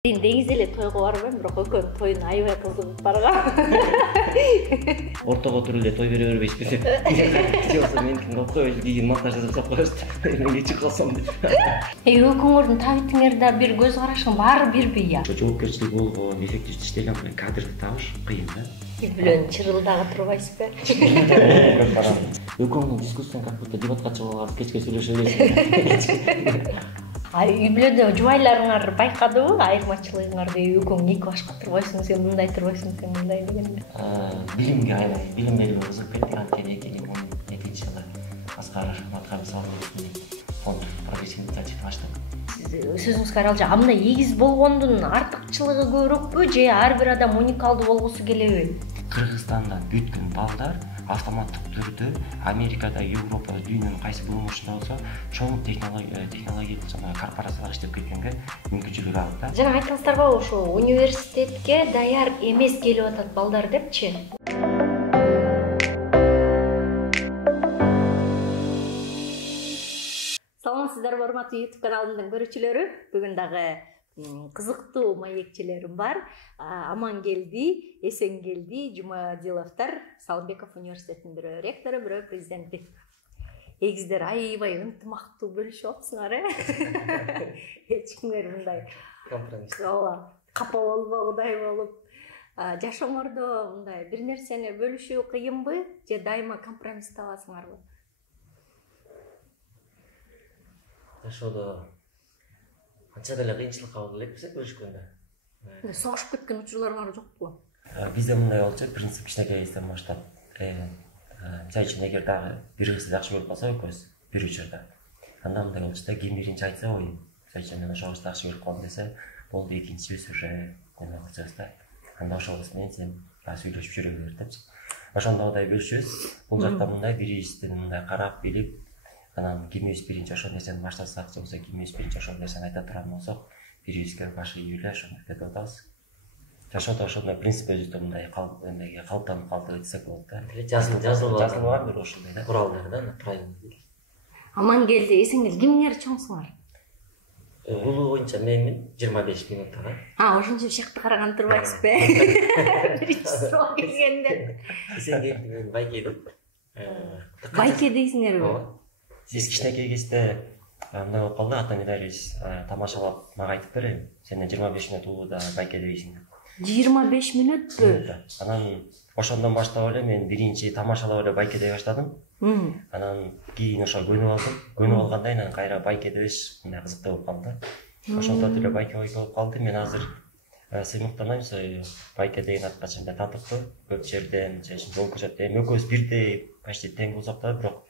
Деңиз эле тойго барбайм, бирок экөөнүн тоюна аябай кызыгып баргам. Ортого туруп эле той бере бербейсизби? Же болсо меникин окуй кийин монтаж жасап коёшт. Мен кечик калсам деп. Экөөңөрдүн табитиңерде бир көз карашың баары бирби я? Жоопкерчилик болгон, эффективдүү иштеген кадрды табыш кыйын да. Билен чырылдагы турбайсызбы? Экөөңүн дискуссияң как будто дебатка чыгып алып кечке сүйлөшө бересиң. Үй бүлөдө жубайларыңар байкадыбы айырмачылыгыңарды? Экөөң эки башка турбайсың, сен мындай турбайсың, сен мындай дегенде. Билимге айлай, билим берүүгө кызыгып кеттик, анткени 2012 жылы Аскар Атхамисовдун фонд прогрессивный инициатива ачтык. Сөзүңүзгө каралча, мындай эгиз болгондун артыкчылыгы көбүрөөкпү же ар бир адам уникалдуу болгусу келеби? Кыргызстанда бүткүн балдар автоматтык түрдө Америкада, Европада, дүйнөнүн кайсы бөлүнүшүндө болсо чоң технологиялык жана корпорациялар иштеп кеткенге мүмкүнчүлүк алат да. Жана айттыңыздарбы, ошо университетке даяр эмес келип атат балдар депчи? Саламатсыздарбы, урматтуу YouTube каналымдын көрүүчүлөрү? Бүгүн дагы кызыктуу маекчилерим бар. Аман келди, эсен келди Жумадиловдор, Салымбеков университетинин бирөө ректору, бирөө президенти. Эгиздер аябай ынтымактуу бөлүшүп атсыңар, Эч кимдер мындай Компромисс. Капа болбогудай болуп, жашооңордо мындай бир нерсени бөлүшүү кыйынбы же дайыма компромисс табасыңарбы? Жашоодо анча деле кыйынчылыкка боло элекпиз бөлүшкөндө. Согушуп кеткен учурларыңар жокпу? Бизде мындай болчу, принцип кичинекей кезден баштап. Мисалы үчүн эгер дагы бир кызды жакшы көрүп калса экөөбүз бир учурда. Анда мындай болчу да, ким биринчи айтса, ой, мисалы үчүн мен ошол кызды жакшы көрүп калдым десе, болду экинчибиз уже эме кылчубуз да. Анда ошол кыз менен сен сүйлөшүп жүрө бер депчи. Ошондогудай бөлүшөбүз. Бул жакта мындай бирибиздин мындай карап билип, анан кимибиз биринчи ошол нерсени баштасак, же болбосо кимибиз биринчи ошол нерсени айта турган болсок, бирибизге баш ийип эле ошондой кетип атабыз. Жашоодо ошондой принцип өзүбүздө мындай эмеге калыптанып калды десек болот да. Жазылган бир ошондой да. Куралдар да, правила. Аман келди, эсең келди. Кимдер чоңсуңар? Улуу боюнча менмин 25 минуттага. Ошончо бишакты караган турбайсызбы? Биринчи суроо келгенде. Эсен келди, мен байке деп. Байке дейсиңерби? Сиз кичинекей кезде мындай болуп калды, ата энелериз тамашалап мага айтып берем, сен 25 минут улууда байке дебейсиң деп. 25 минутпу? Анан ошондон баштап эле мен биринчи тамашалап эле байке дей баштадым. Анан кийин ошо көнүп алдым. Көнүп алгандан кийин кайра байке дебеш мындай кызыктуу болуп калды. Ошондо деле байке болуп калды. Мен азыр сыймыктанайм, байке деген атка чейин татыктуу. Көп жерден жол көрсөтөт. Экөөбүз бирдей почти тең болсок да, бирок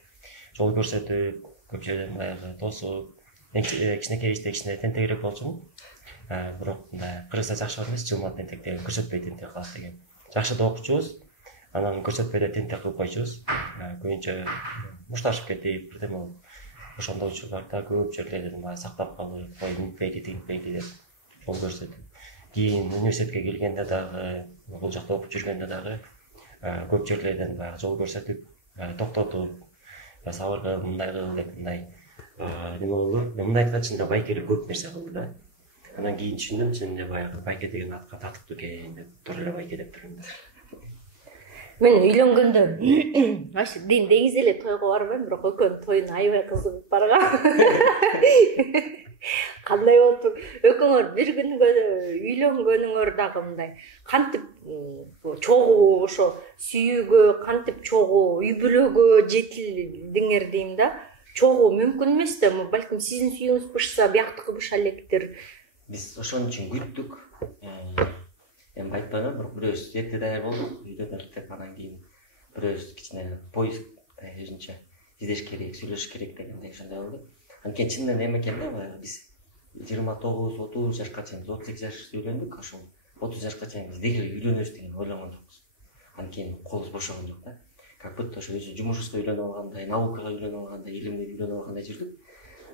жол көрсөтүп, көп жерден баягы тосуп, кичинекей кезде кичине тентегирээк болчумун. Бирок мындай кыргызча жакшы эмес, жылмат тентек деген, көрсөтпөй тентек калат деген. Жакшы да окучубуз, анан көрсөтпөйдө тентек кылып койчубуз. Көбүнчө мушташып кетип, бирдеме болуп. Ошондой учурларда көп жерлерден баягы сактап калып, ой минтпейли, тинтпейли деп жол көрсөтүп. Кийин университетке келгенде дагы, бул жакта окуп жүргөндө дагы көп жерлерден баягы жол көрсөтүп, токтотуп, сабырга мындай кыл деп мындай неме болду. Мындай айтканчы да байкелик көп нерсе кылды да. Анан кийин түшүндүм, чынында баягы байке деген атка татыктуу экен деп, тура эле байке деп турдум. Мен үйлөнгөндө деңиз эле тойго барбайм, бирок экөөнүн тоюна аябай кызыгып баргам. Кандай болупту? Экөөңөр бир күнгө үйлөнгөнүңөр дагы мындай кантип чогуу ошо сүйүүгө, кантип чогуу үй бүлөгө жетилдиңер дейм да. Чогуу мүмкүн эмес да, балким сиздин сүйүүңүз бышса, бияктыкы быша электир. Биз ошон үчүн күттүк. Эми айтпайм, бирок бирөөбүз эрте даяр болдук, үйдө бердик, анан кийин бирөөбүз кичине поиск өзүнчө издеш керек, сүйлөшүш керек дегендей ошондой болду. Анткени чынында неме экен да, баягы биз 29-30 жашка чейин, 38 жаш үйлөндүк, ошол 30 жашка чейин биз деги үйлөнөбүз деген ойлогон жокпуз. Анткени колубуз бошогон жок да. Как будто ошо өзү жумушка үйлөнүп алгандай, наукага үйлөнүп алгандай, илимге үйлөнүп алгандай жүрдүк.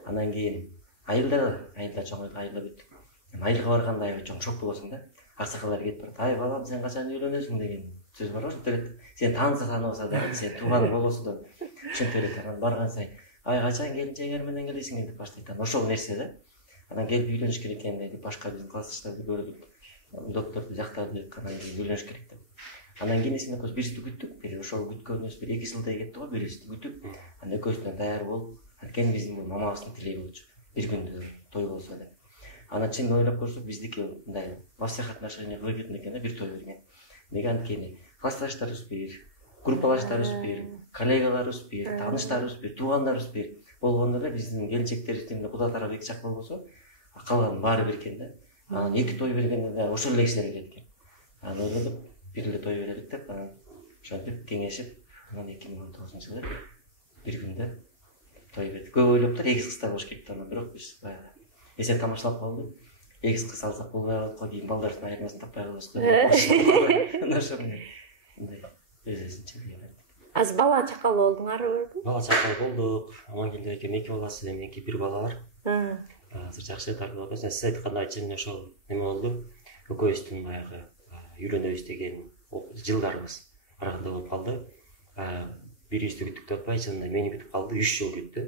Анан кийин айылда чоң айылда бүттүк. Айылга барганда аябай чоң шок болосуң да. Аксакалдар кетип барат. Ай балам, сен качан үйлөнөсүң деген сөз бар го. Сен тааныса тааныбаса да, сен тууган болосуң да. Ошентип берет. Анан барган сайын, ай качан келинчегиңер менен келесиң деп баштайт. Ошол нерсе да. Анан келип үйлөнүш керек экен деп башка биздин классташтарды көрдүк. Докторду жактадык, анан кийин үйлөнүш керек деп. Анан кийин эсен экөөбүз бирибизди күттүк. Бир ошол күткөнүбүз бир 2 жылдай кетти го, бирибизди күтүп. Анан экөөбүздөн даяр болуп, анткени биздин мамабыздын тилеги болчу. Бир күндө той болсо деп. Анан чын ойлоп көрсөк, биздики мындай маслихатташууга кылып кеткен экен да, бир той берген. Неге анткени классташтарыбыз бир, группалаштарыбыз бир, коллегаларыбыз бир, тааныштарыбыз бир, туугандарыбыз бир болгондо эле биздин келечектерибиздин Кудай тарабы эки жак болбосо, калганын баары бир экен да. Анан 2 той бергенде да ошол эле кишилер келет экен. Анан ойлодук, бир эле той берелик деп, анан ошентип кеңешип, анан 2019-жылы бир күндө той бердик. Көп ойлоптур, эгиз кыздар болуш керек деп, анан бирок биз баягы эсен тамашалап калдык. Эгиз кыз алсак болбой калат го, кийин балдардын айырмасын таппай калабыз го. Анан ошо мындай өзүнчө бир. Аз бала чакалуу болдуңарбы? Бала чакалуу болдук. Амангелди экем 2 баласы, меники 1 бала бар. Азыр жакшы тарбиялап, сиз айткандай чын ошол неме болду. Экөөбүздүн баягы үйлөнөбүз деген жылдарыбыз аркында болуп калды. Бирибизди күттүк деп атпай, чынында мени күтүп калды, 3 жыл күттү.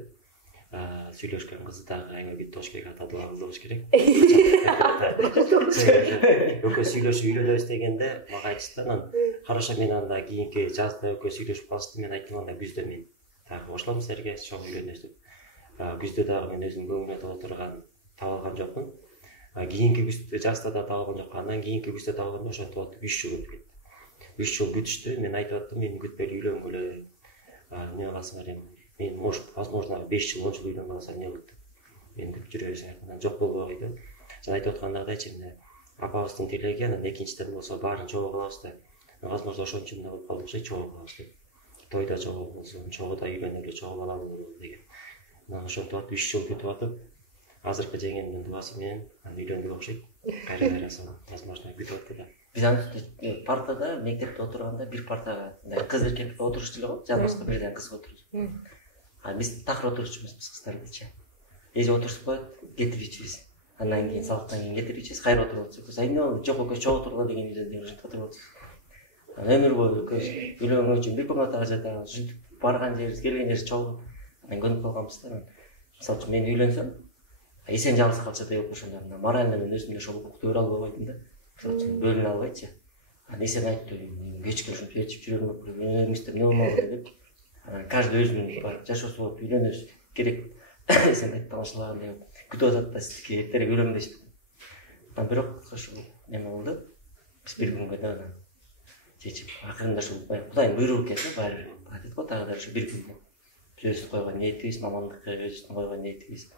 Сүйлөшкөн кызды дагы аябай күттү болуш керек, ата дуа кылды болуш керек. Экөө сүйлөшүп үйлөнөбүз дегенде мага айтышты, анан хорошо мен анда кийинки жазда экөө сүйлөшүп калышты, мен айттым анда күздө мен дагы кошулам силерге, чоң үйлөнөбүз деп. Күздө дагы мен өзүм көңүлүмө таба алган жокмун. Кийинки күздө жазда да таба алган жок. Андан кийинки күздө таба алганда ошентип атып 3 жыл өтүп кетти. 3 жыл күтүштү. Мен айтып аттым, мени күтпөй үйлөнгүлө. Эмне кыласыңар эми? Мен возможно 5 жыл 10 жыл үйлөнгөн болсом эмне болот деп. Мен күтүп жүрөбүз. Анан жок болбой койду. Жана айтып аткандагыдай чын апабыздын тилеги, анан экинчиден болсо баарын чогуу кылабыз деп. Возможно ошон үчүн да болуп калды окшойт, чогуу кылабыз деп. Тойда чогуу болсун, чогуу да үйлөнөлү, чогуу бала бололу деген. Анан ошентип атып 3 жыл күтүп атып, азыркы жеңемдин дуасы менен үйлөндүк окшойт. Кайра сол возможно күтүп атты да. Биз аны партада, мектепте отурганда бир партага кыз эркек отурушчу эле го, жаныбызга бирден кыз отурду. Биз такыр отурчу эмеспиз кыздардычы. Эже отурушуп коет, кетип ичебиз. Андан кийин сабактан кийин кетип ичебиз, кайра отуруп атабыз. Эмне болду? Жок, экөөбүз чогуу отургула деген эле ушинтип отуруп атабыз. Өмүр бою экөөбүз үйлөнгөн үчүн бир комнатага жатабыз, жүзүп барган жерибиз, келген жерибиз чогуу. Анан көнүп калганбыз да. Мисалы үчүн мен үйлөнсөм, эсен жалгыз калчу деп ошондо морально мен өзүмдө ошол укукту бере албай койдум да. Мисалы үчүн бөлүнө албайчы. Анан эсен айтты, кечке ушинтип ээрчип жүрөм, үйлөнбөстө эмне болмок деп. Анан каждый өзүнүн бар жашоосу болуп үйлөнүш керек. Эсен айтып тамашалагандай күтүп атат да сизге эртерээк үйлөнбөйсүз. Анан бирок ошол неме болду. Биз бир күнгө да чечип, акырында ушул Кудайдын буйругу экен да, баары бир. Айтат го тагы да ушу бир күн. Биз койгон ниетибиз, мамандыкка өзүбүздүн койгон ниетибиз.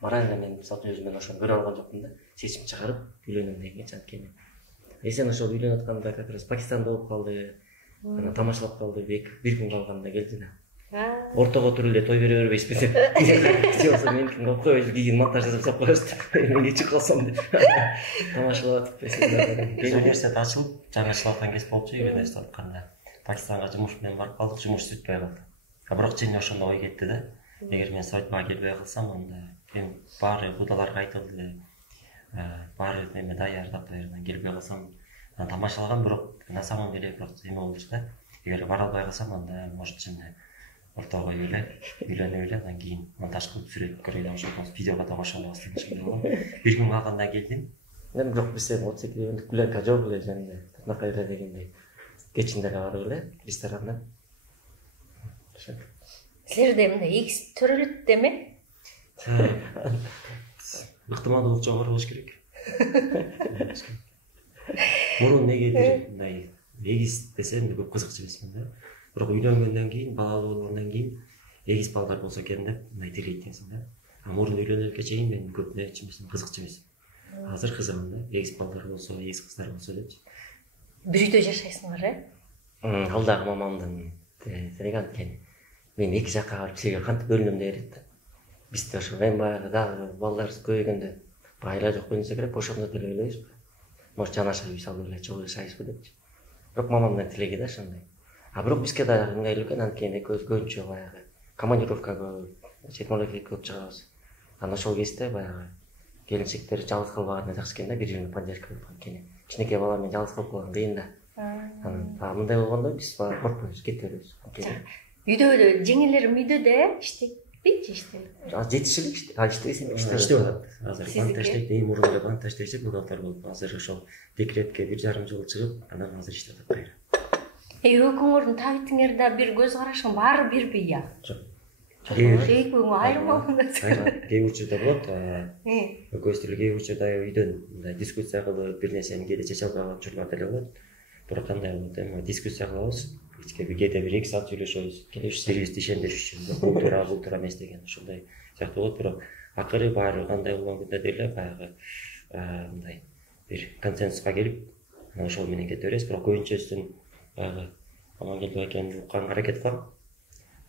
Морально мен мисалы өзүмөн ошону көрө алган жокмун да. Чечим чыгарып үйлөнөм дегенчи анткени. Эсен ошол үйлөнүп атканда как раз Пакистанда болуп калды. Анан тамашалап калды, бир күн калганда келди да. Ортого туруп эле той бере бербейсизби деп. Кичи болсо меникин алып койбойсуз, кийин монтаж жасап коесуз. Мен кечип калсам деп. Тамашалап атып университет ачылып, жаңычылыктан кез болчу, үйрөнөбүз деп атканда. Пакистанга жумуш менен барып калдык, жумуш бүтпөй калды. Бирок чын ошондо ой кетти да. Эгер мен свадьбага келбей калсам, анда мен баары кудаларга айтылды эле. Баары эме даярдап келбей калсам, тамашалаган, бирок на самом деле просто эме болчу да. Эгер бара албай калсам, анда может чын ортого үйлөнүп эле, андан кийин монтаж кылып сүрөт көргөн ошол видеого да кошо алабыз деген шундай болгон. Бир күн калганда келдим. Мен бирок биз 32 күндүк гүлөкө жок эле жана Татнакайда дегендей кечинде эле барып эле ресторандан. Силерде мындай эгиз төрөлөт деме? Ыктымалдуулук жогору болуш керек. Мурун негедир мындай эгиз десем көп кызыкчу эмесмин да. Бирок үйлөнгөндөн кийин, балалуу болгондон кийин эгиз балдар болсо экен деп мындай тилейт экенсиң да. Мурун үйлөнгөнгө чейин мен көп нечи эмесмин, кызыкчу эмес. Азыр кызыгам да, эгиз балдар болсо, эгиз кыздар болсо депчи. Бир үйдө жашайсыңар, Ал дагы мамамдын тилеги анткени. Мен эки жакка барып силерге кантип бөлүнөм деп берет да. Бизде ошо мен баягы дагы балдарыбыз көбөйгөндө айла жок бөлүнсө керек, ошондо деле ойлойбуз. Может жанашыр үй салып эле чогуу жашайбызбы депчи. Бирок мамамдын тилеги да ошондой. Бирок бизге дагы ыңгайлуу экен, анткени экөөбүз көбүнчө баягы командировкага чет мамлекетке көп чыгабыз. Анан ошол кезде баягы келинчектер жалгыз калбаганына жакшы экен да, бир-бирин поддержка кылып анткени. Кичинекей бала менен жалгыз калып калган кыйын да. Анан мындай болгондо биз коркпойбуз, кете беребиз. Үйдө жеңелерим үйдө да иштейт. жетиши элек иштеп атат. Азыр банкта иштейт, эң мурун эле банкта иштечи, бухгалтер болуп. Азыр ошол декретке 1,5 жыл чыгып, анан азыр иштеп атат кайра. Экөөңөрдүн табитиңерде бир көз карашың баары бирби я? Жок. Экөөңөр айрым болгондор. Кээ учурда болот. Экөөбүз деле кээ учурда үйдөн мындай дискуссия кылып, бир нерсени кээде чече албаган учурлар деле болот. Бирок кандай болот, эми дискуссия кылабыз. Кээде бир 2 саат сүйлөшөбүз. Келип сирибизди ишендириш үчүн, бул туура эмес деген ушундай сыяктуу болот. Бирок акыры баары кандай болгон күндө деле баягы мындай бир консенсуска келип, ошол менен кете беребиз. Бирок көбүнчөсүн баягы Амангелди экенин укканга аракет кылам.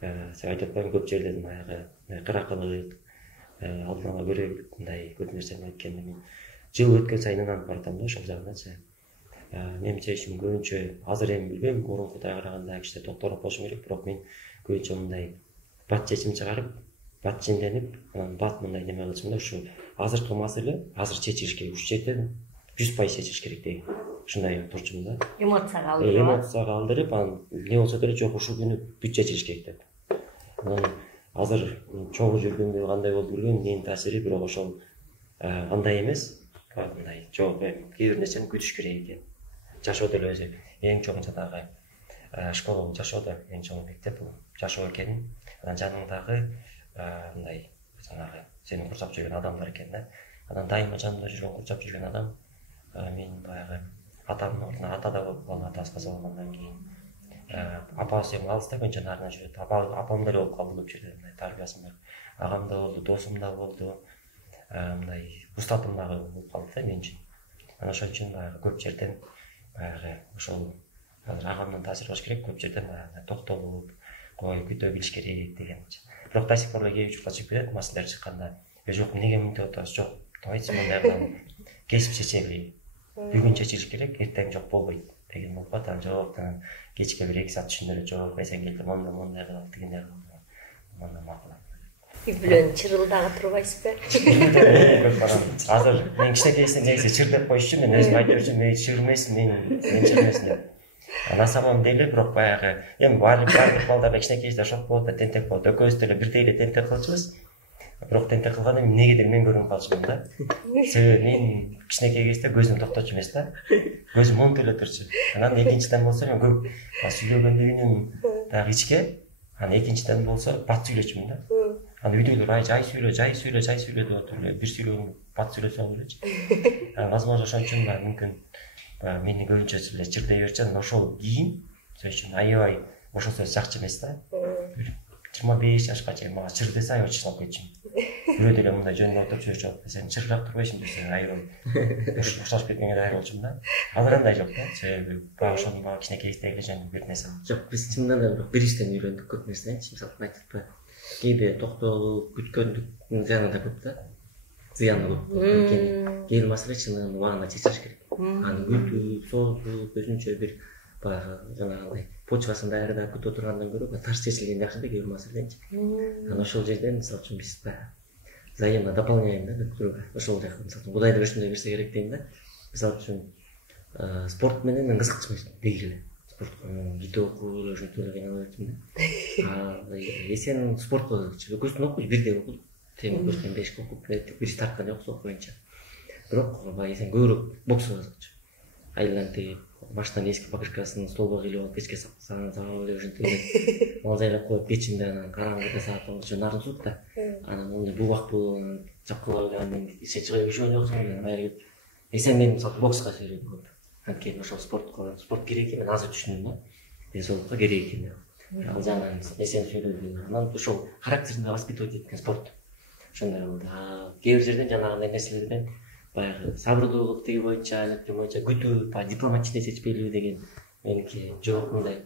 Сен айтып аткан көп жерлерден баягы кыракылык, алдын ала көрө билип мындай көп нерсени айткенде мен жыл өткөн сайын ынанып баратам да ошол жагыначы. Менимче ишим көбүнчө азыр эми билбейм, мурункудай караганда кичине токтороп болушу керек, бирок мен көбүнчө мындай бат чечим чыгарып, бат жемденип, анан бат мындай неме кылчумда ушу азыркы маселе азыр чечилиш керек, ушу жерден 100% чечилиш керек деген. Ушундай турчумун да. Эмоцияга алдырып, анан эмне болсо деле жок ушул күнү бүт чечилиш керек деп. Анан азыр чогуу жүргөндө кандай болду билбейм, менин таасири бирок ошол андай эмес. Мындай жок эми кээ бир нерсени күтүш керек экен. Жашоодо эле өзү эң чоң жадагы школа жашоодо эң чоң мектеп бул жашоо экен. Анан жаныңдагы мындай жанагы сени курсап жүргөн адамдар экен да. Анан дайыма жанымда жүргөн курсап жүргөн адам мен баягы атамдын ордуна ата да болуп калган, атасы каза болгондон кийин апасы эми алыста көчөнүн нарына жүрөт. Апам деле болуп калды көп жерде мындай тарбиясын берип. Агам да болду, досум да болду. Мындай устатым дагы болуп калды да мен үчүн. Анан ошон үчүн баягы көп жерден баягы ошол азыр агамдын таасири болуш керек, көп жерден баягы токтолуп, кой күтө билиш керек дегенчи. Бирок до сих пор кээ учурда чыгып кетет, маселелер чыкканда. Жок, эмнеге мынтип атасыз? Жок, давайте мындайдан кесип чечели. Бүгүн чечилиш керек, эртең жок болбойт деген болуп калат. Анан жок, кечке бир 2 саат түшүндүрүп жок, эсен келди, мондай кылалы, тигиндей кылалы. Мындай макул. Үй бүлөнүн чырылдагы турбайсызбы? Көп барам. Азыр мен кичинекейсинен негизи чыр деп коюш үчүн мен өзүм айтып жүрчүм, мен чыр эмесмин, мен чыр эмесмин деп. На самом деле бирок баягы эми баардык балдар кичинекейде шок болот да, тентек болот. Экөөбүз деле бирдей эле тентек кылчубуз. Бирок тентек кылганда эмнегедир мен көрүнүп калчумун да. Себеби мен кичинекей кезде көзүм токточу эмес да. Көзүм монтуп эле турчу. Анан экинчиден болсо мен көп сүйлөгөндүгүнүн дагы ичке, анан экинчиден болсо бат сүйлөчүмүн да. Анан үйдөгүлөр ай жай сүйлө деп атыр эле. Бир сүйлөгөн бат сүйлөсө болот элечи. Возможно ошон үчүн да мүмкүн мени көбүнчөсү эле чыр дей берчи. Анан ошол кийин сөз үчүн аябай ошол сөз жакчы эмес да. 25 жашка чейин мага чыр десе аябай чыдап кетчүмүн. Бирөө деле мындай жөнүндө отуруп жүрүп, сен чырыраак турбайсың десе аябай ошош кеткенге дайыр болчумун да. Азыр андай жок да. Себеби баягы ошондун баары кичинекейдеги жөнүндө бир нерсе жок. Биз чындап эле бир иштен үйрөндүк көп нерсени. Мисалы айтыппы, кээде токтолуп күткөндүктүн зыяны да көп да. Зыяны көп. Кээ маселе чынын убагында чечилиш керек. Аны күтүп, созуп, өзүнчө бир баягы жанагындай почвасын даярдап күтүп отургандан көрө тарс чечилген жакшы да кээ бир маселенчи. Анан ошол жерден мисалы үчүн биз взаимно дополняем да друг друга. Ошол жакта мисалы үчүн кудайдыр ушундай берсе керек дейм да. Мисалы үчүн спорт менен мен кызыкчумун деги эле. Спортко жете окуп эле ошентип эле кыйналып жүрчүмүн да. Эсен спортко кызыкчу. Экөөсүн окуйт, бирдей окуйт. Тем экөөсүнөн 5 окуп, биринчи тарткан жок спорт боюнча. Бирок баягы эсен көбүрөөк бокско кызыкчу. Айлантип, машинанын эски покрышкасын столго кийлеп алып, печке сагып эле ошентип эле мал жайлап коюп, печинде анан караңгыда саат болчу нарын суут да. Анан аны бубактуу чапкылап эле анан ишке чыга жүргөн жоксуң. Баягы эсен мен мисалы бокска серип көп. Анткени ошол спорт керек экен, мен азыр түшүндүм да. Денсаулыкка керек экен деп. Ал жагынан эсен сүйлөдүм. Анан ошол характеринде воспитывать эткен спорт. Ошондой болду. Кээ бир жерден жанагындай нерселерден баягы сабырлуулук тиги боюнча, электр боюнча күтүп, дипломатичный чечпелүү деген меники жок, мындай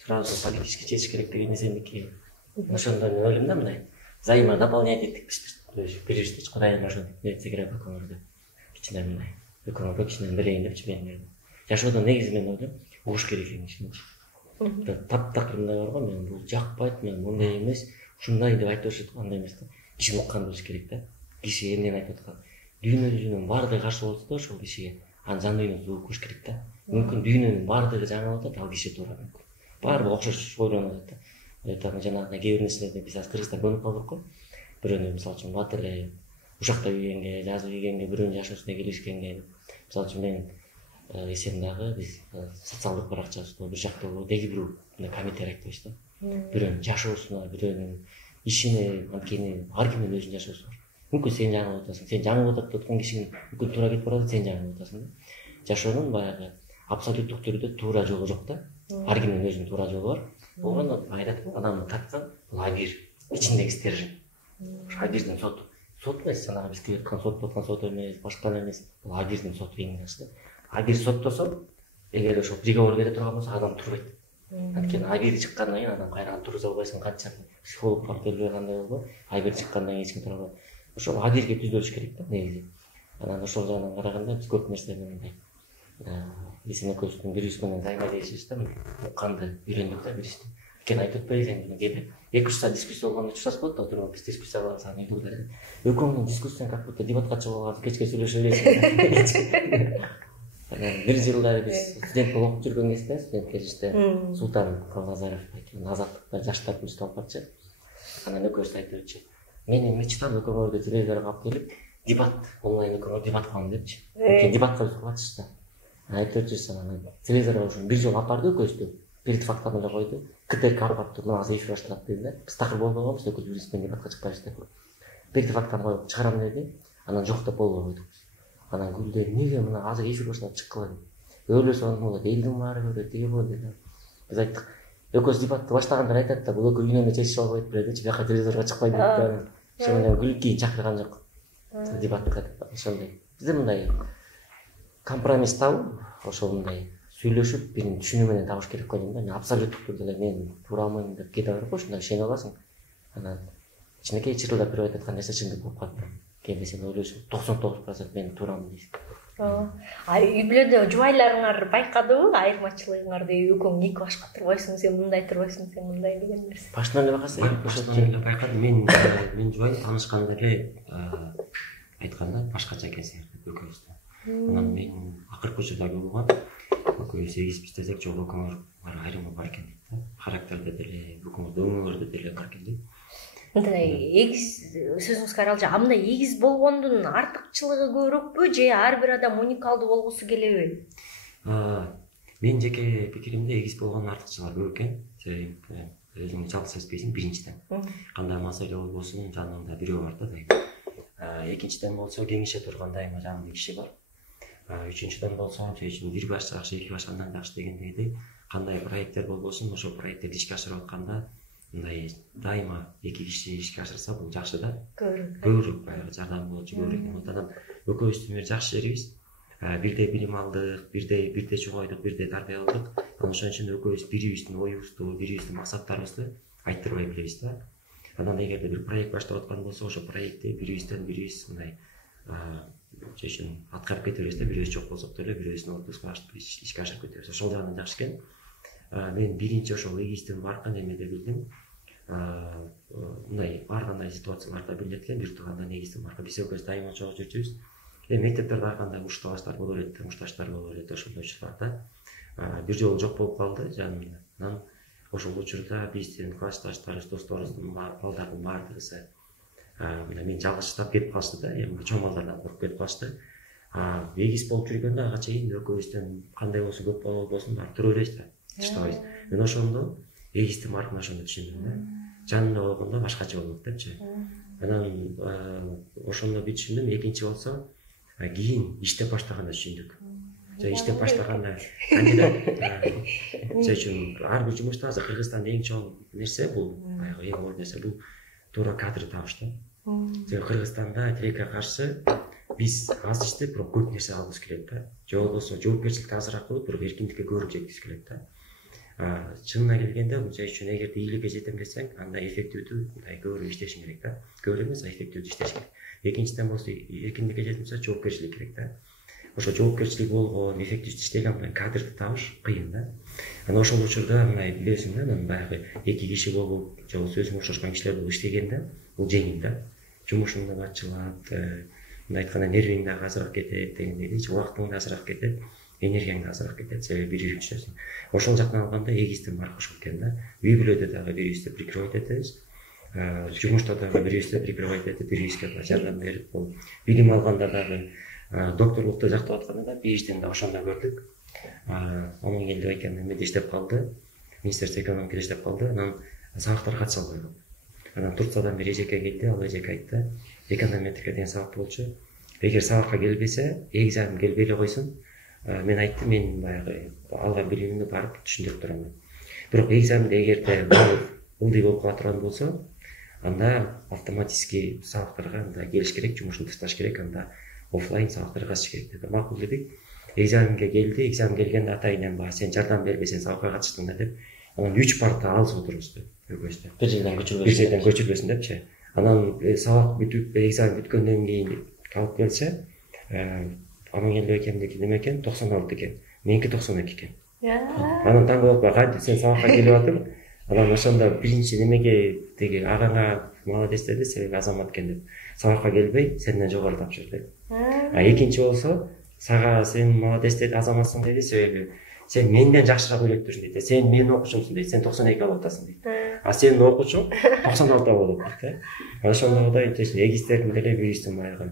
сразу политически чечиш керек деген нерсеники. Ошондон ойлойм да, мындай взаимно дополнять этикпиз, бирибиз Кудайдан ошентип нерсе керек экөөңөрдү. Кичине мындай экөөңөргө кичине берейин депчи мен. Жашоодо негизи мен ойлойм, угуш керек экен ишинчи. Таптакыр мындай бар го, мен бул жакпайт, мен мындай эмес, ушундай деп айтып беришет андай эмес да. Киши уккан болуш керек да. Киши эмнени айтып аткан. Дүйнөнүн баардыгы каршы болсо да ошол кишиге анын жан дүйнөсү укуш керек да. Мүмкүн дүйнөнүн баардыгы жаңы атат, ал киши туура мүмкүн. Баары окшош ойлонуп атат да. жанагы кээ бир нерселерди биз азыр Кыргызстан көнүп калдык го. Бирөөнү мисалы үчүн бат эле ушакта үйгөнгө, жазып үйгөнгө, бирөөнүн жашоосуна келишкенге, мисалы үчүн мен эсем дагы биз социалдык баракчасында бир жактуу деги бир мындай комментарий айтып койчу да. Бирөөнүн жашоосуна, бирөөнүн ишине, анткени ар кимдин өзүнүн жашоосу бар. Мүмкүн сен жаңылып атасың, сен жаңылып атат деп аткан кишинин мүмкүн туура кетип барат, сен жаңылып атасың да. Жашоонун баягы абсолюттук түрдө туура жолу жок да. Ар кимдин өзүнүн туура жолу бар. Болгондо айрат адамды тарткан бул абир, ичиндеги стержень. Абирдин соту. Сот эмес, жанагы биз келип аткан сот болгон сот эмес, башка эмес. Бул абирдин соту эң башында. Абир соттосо, эгер ошол приговор бере турган болсо адам турбайт. Анткени абир чыккандан кийин адам кайрадан тургуза албайсың, канча психолог барып келбей кандай болбой, абир чыккандан кийин эч ким тура албайт. Ошол абирге түзөлүш керек да негизи. Анан ошол жагынан караганда биз көп нерселерди мындай эсен экөөбүздүн бирибиз менен взаимодействиебизде укканды үйрөндүк да бирибизди. Анткени айтып атпайбы эми кээде 2-3 саат дискуссия болгондо чурсас болот да, отуруп биз дискуссия кылабыз, анан үйдө экөөңдүн дискуссияң как будто дебатка чыгып алган, кечке сүйлөшө бересиң. Анан бир жылдары биз студент болуп окуп жүргөн кезде, студент кезибизде Султан Калназаров айтқан азаттыкта жаштар күнүстө алып барчу. Анан экөөбүз айтып жүрчү. Менин мечтам экөөңөрдү телевизорго алып келип, дебат, онлайн экөөңөр дебат кылам депчи. Дебатка кылачыз да. Айтып жүрчү, анан телевизорго ошо бир жолу алып барды экөөбүздү. Перед фактами эле койду. КТРК алып барып мына азыр эфир башталат деди да. Биз такыр болбогонбуз, экөөбүз биз менен дебатка чыкпайбыз деп. Перед фактами коюп чыгарам деди. Анан жок деп болбой койдук. Анан Гүлдер эмнеге мына азыр эфир башталып чыккыла деп. Өлөсө анын болот, элдин баары көрөт, тиги болот деди. Биз айттык. Экөөбүз дебатты баштагандар айтат да, бул экөө үйүнөн чечип албайт бирөөдү, бияка телевизорго чыкпайт деп. Ошо менен Гүл кийин чакырган жок. Дебатка ошондой. Бизде мындай компромисс табып, ошол мындай сүйлөшүп, бирин түшүнүү менен табыш керек го дейм да. Мен абсолюттук түрдө эле мен туура алмайм деп кете бар го, ушундай ишене аласың. Анан кичинекей чырылдап бирөө айтып аткан нерсе чындык болуп калат. Кээде сен ойлойсуң 99% мен туурамын дейсиң. Үй бүлөдө жубайларыңар байкадыбы айырмачылыгыңарды? Экөөң эки башка турбайсың, сен мындай турбайсың, сен мындай деген нерсе. Баштан эле байкасың? Баштан эле байкадым. Мен жубайым таанышканда эле айтканда башкача экен сыяктуу экөөбүздө. Анан мен акыркы учурда болгон экөөбүз эгизбиз десек, жок экөөңөр айрымы бар экен дейт да. Характерде деле, экөөңөрдө өңүңөрдө деле бар экен дейт. Мындай эгиз сөзүңүз каралчы, мындай эгиз болгондун артыкчылыгы көбүрөкпү же ар бир адам уникалдуу болгусу келеби? Мен жеке пикиримде эгиз болгондун артыкчылыгы көп экен. Себеби өзүң жалгыз сезбейсиң биринчиден. Кандай маселе болбосун жаныңда бирөө бар да. Экинчиден болсо кеңеше турган дайыма жаныңда киши бар. Үчүнчүдөн болсо бир баш жакшы, эки баш андан жакшы дегендей, кандай проекттер болбосун, ошол проекттерди ишке ашырып атканда мындай дайыма эки киши ишке ашырса бул жакшы да. Көбүрөөк баягы жардам болчу көбүрөөк. Анан экөөбүздүн бир жакшы жерибиз бирдей билим алдык, бирдей чогойдук, бирдей тарбия алдык. Ошон үчүн экөөбүз бирибиздин оюбузду, бирибиздин максаттарыбызды айттырбай билебиз да. Анан эгерде бир проект баштап аткан болсо, ошол проектти бирибиз мындай чечим аткарып кете беребиз да. Бирөөбүз жок болсок деле бирөөбүздүн отпускка ишке ашырып кетебиз. Ошол жагынан жакшы экен. Мен биринчи ошол эгиздин баркын эмеде билдим. Мындай ар кандай ситуацияларда билет экен, бир туугандан эгиздин баркы. Биз экөөбүз дайыма чогуу жүрчүбүз. Мектептерде ар кандай уштабаштар боло берет, мушташтар боло берет, ошондойчулар да. Бир жолу жок болуп калды жанымда. Анан ошол учурда биздин классташтарыбыз, досторубуздун балдардын баардыгысы мен жалгыз кетип калышты да. Эми чоң балдардан коруп кетип калышты. Эгиз болуп жүргөндө ага чейин экөөбүздөн кандай болсун, көп болбосун барып тура беребиз да. Чыштабайбыз. Мен ошондо эгиздин баркын ошондо түшүндүм да. Жанымда болгондо башкача болот депчи. Анан ошондо бир түшүндүм. Экинчи болсо кийин иштеп баштаганда түшүндүк. Иштеп баштаганда чечим ар бир жумушта азыр Кыргызстанда эң чоң нерсе бул, баягы эң оор нерсе бул туура кадр табыш да. Себеби Кыргызстанда тилекке каршы биз аз иштеп, бирок көп нерсе алгыбыз келет да. Же болбосо жоопкерчиликти азыраак кылып, бирок эркиндикке көбүрөөк жеткиз келет да. Чынына келгенде бул жай үчүн эгерде ийгиликке жетем десең, анда эффективдүү мындай көбүрөөк иштешиң керек да. Көбүрөөк эмес, эффективдүү иштеш керек. Экинчиден болсо эркиндикке жетимсе жоопкерчилик керек да. Ошо жоопкерчилик болгон, эффективдүү иштеген мындай кадрды табыш кыйын да. Анан ошол учурда мындай билесиң да, анан баягы эки киши болуп, же болбосо өзүңө окшошкон кишилер болуп иштегенде бул жеңил да. Жумушуң да ачылат, мындай айтканда нервиң дагы азыраак кетет дегендей, убактың да азыраак кетет. энергияң да азыраак кетет, себеби бир жүрүшөсүң. Ошол жактан алганда эгиздин бар кошулуп экен да. Үй бүлөдө дагы бирибизди прикрывать этебиз. Жумушта дагы бирибизди прикрывать этип, бирибизге жардам берип, бул билим алганда дагы докторлукту жактап атканда да бирибизден да ошондо көрдүк. Амангелди байкем эмеде иштеп калды, Министерство экономики иштеп калды, анан сабактар катыша албай калды. Анан Турциядан бир эжеке келди, ал эжеке айтты, эконометрика деген сабак болчу. Эгер сабакка келбесе, экзамен келбей эле койсун. Мен айттым, мен баягы алган билимимди барып түшүндүрүп турам. Бирок экзаменде эгерде ылдый болуп кала турган болсо, анда автоматически сабактарга анда келиш керек, жумушун ташташ керек, анда офлайн сабактарга катышыш керек деп. Макул дедик. Экзаменге келди, экзамен келгенде атайынан баа сен жардам бербесең сабакка катыштың да деп. Анан 3 парта алыс отурбузду өгөстө. Бир жерден көчүрбөсүн депчи. Анан сабак бүтүп, экзамен бүткөндөн кийин алып келсе, Амангелди экемдики неме экен, 96 экен. Меники 92 экен. Анан таң болуп кайты сен сабакка келип атып, анан ошондо биринчи немеге деги агаңа молодец деди, себеби азамат экен деп. Сабакка келбей, сенден жогору тапшыр деди. Экинчи болсо, сага сен молодец деди, азаматсың деди, себеби сен менден жакшыраак ойлоптурсуң дейт. Сен менин окуучумсуң дейт, сен 92 алып атасың дейт. Сенин окуучуң 96 болот дейт. Ошондой эгиздердин деле бирибиздин баягы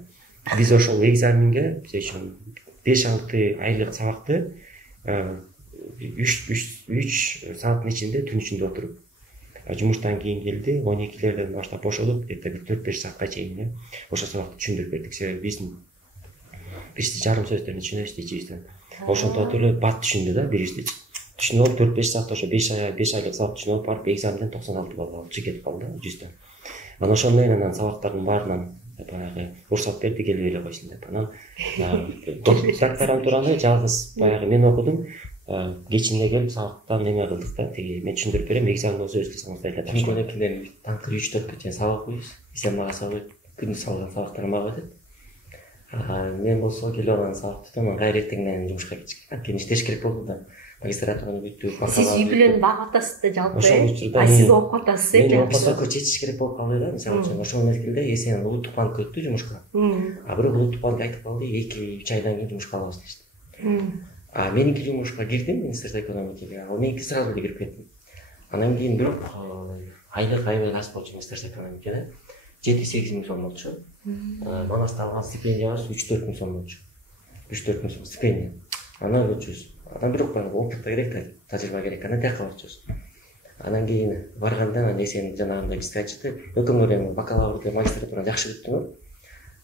биз ошол экзаменге 5-6 айлык сабакты 3 сааттын ичинде түн ичинде отуруп, жумуштан кийин келди, 12-лерден баштап бошолуп, бетте 4-5 саатка чейин ошол сабакты түшүндүрүп бердик. Себеби биздин жарым сөздөрүн түшүнөбүз ичибизден. Ошондо эле бат түшүндү да, бирибизди түшүнүп 4-5 саат ошо 5 айлык сабак түшүнүп барып экзаменден 96 балл алып кетип калды 100дөн. Анан ошондой анан сабактардын баарынан баягы уруксат берди, келбей эле койсун деп. Анан докторантураны жалгыз баягы мен окудум. Кечинге келип сабактан неме кылдык да, тиги мен түшүндүрүп берем, экзамен болсо өз кылсаңыз эле тапшырып. Күнкөнөкүнөн таңкы 3-4 чейин сабак коебуз. Сен мага сабак күндүз алган сабактарым мага өтөт. Мен болсо келип алган сабакты анан кайра эртеңден жумушка кетишке. Анткени иштеш керек болду да. Магистратураны бүтүп, сиз үй бүлөнү багып атасыз да жалпы. Сиз окуп атасыз экен. Мен окуп чечиш керек болуп калды да. Мисалы үчүн ошол мезгилде эсен улуттук банкка өттү жумушка. Бирок улуттук банк айтып калды 2-3 айдан кийин жумушка алабыз дешти. Меники жумушка кирдим, Министерство экономикага. Ал меники сразу эле кирип кеттим. Анан кийин бирок айлык аябай аз болчу Министерство экономикада. 7-8 миң сом болчу. Манаста алган стипендиябыз 3-4 миң сом болчу. 3-4 миң сом стипендия. Анан өчүбүз. Анан бирок опыт да керек да, тажрыйба керек. Анан тияка барчубуз. Анан кийин барганда анан эсен жанагындай бизге айтышты. Өкүмөр эми бакалаврды, магистратураны жакшы бүттүңөр.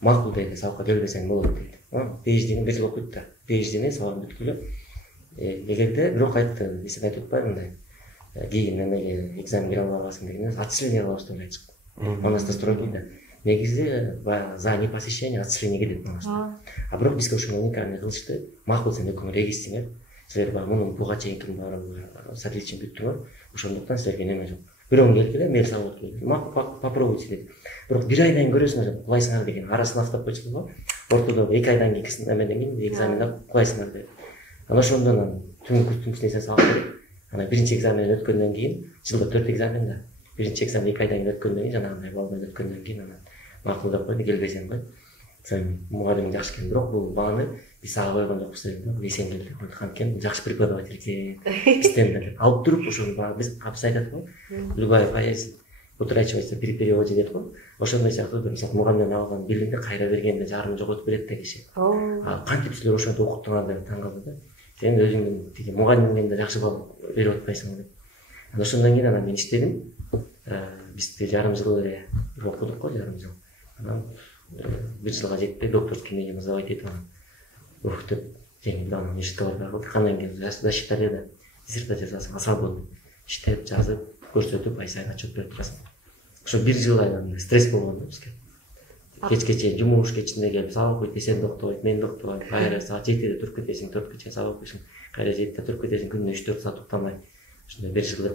Макул дейт, сабакка келбесең болот дейт. PhD'ни бир жыл окуйт да. PhD'ни сабагын бүткүлө. Эгерде бирок айтты, эсен айтып атпайбы мындай. Кийин эмеге экзамен бере албайсың дегенде отчисление алабыз деп айтышты. Манаста строгий да. Негизи за непосещение отчисление кетет Манаста. Бирок бизге ошондо уникальный кылышты. Макул сен өкүмөр эгизсиңер. Силер мунун буга чейинки с отличием бүттүңөр. Ошондуктан силерге неме жок. Бирөө келгиле, мен сабак келдим. Попробуйте деп. Бирок 1 айдан көрөсүңөр, кулайсыңар деген арасын автап койчу. Ортодо 2 айдан кийин эмеден кийин экзаменде кулайсыңар деп. Анан ошондон түнкү эсен сабак берип, анан биринчи экзаменди өткөндөн кийин, жылда 4 экзамен да. Биринчи экзамен 2 айдан кийин өткөндөн кийин, жанагындай балл менен өткөндөн кийин анан макул деп койду, келбесең кой. Сен мугалим жакшы экен, бирок бул бааны биз ага койгон жокпуз деп, эсен келди. Канкен жакшы преподаватель экен. Бизден деп алып туруп ошону биз айтат го. Любая поэзия утрачивается при переводе деп го. Ошондой сыяктуу мисалы мугалимден алган билимди кайра бергенде жарымын жоготуп берет да киши. Кантип силер ошентип окуттуңар деп таң калды да. Сен өзүңдүн тиги мугалимиңден да жакшы балл берип атпайсың деп. Ошондон кийин анан мен иштедим. Биз жарым жыл эле окудук го, жарым жыл. Анан 1 жылга жетпей докторский мнение называть этип анан өктөп жеңилди, анан университетке барып калдык. Андан кийин защиталерде диссертация жазасың, свободно иштеп жазып көрсөтүп ай сайын отчет берип турасың. Ошо 1 жыл айдан стресс болгон да бизге. Кечке чейин жумуш, кечинде келип сабак окуйт, эсен доктойт, мен доктойм, кайра саат 7-де туруп кетесиң, 4-кө чейин сабак окуйсуң, кайра 7-де туруп кетесиң, күнүнө 3-4 саат уктамай. Ошондой 1 жыл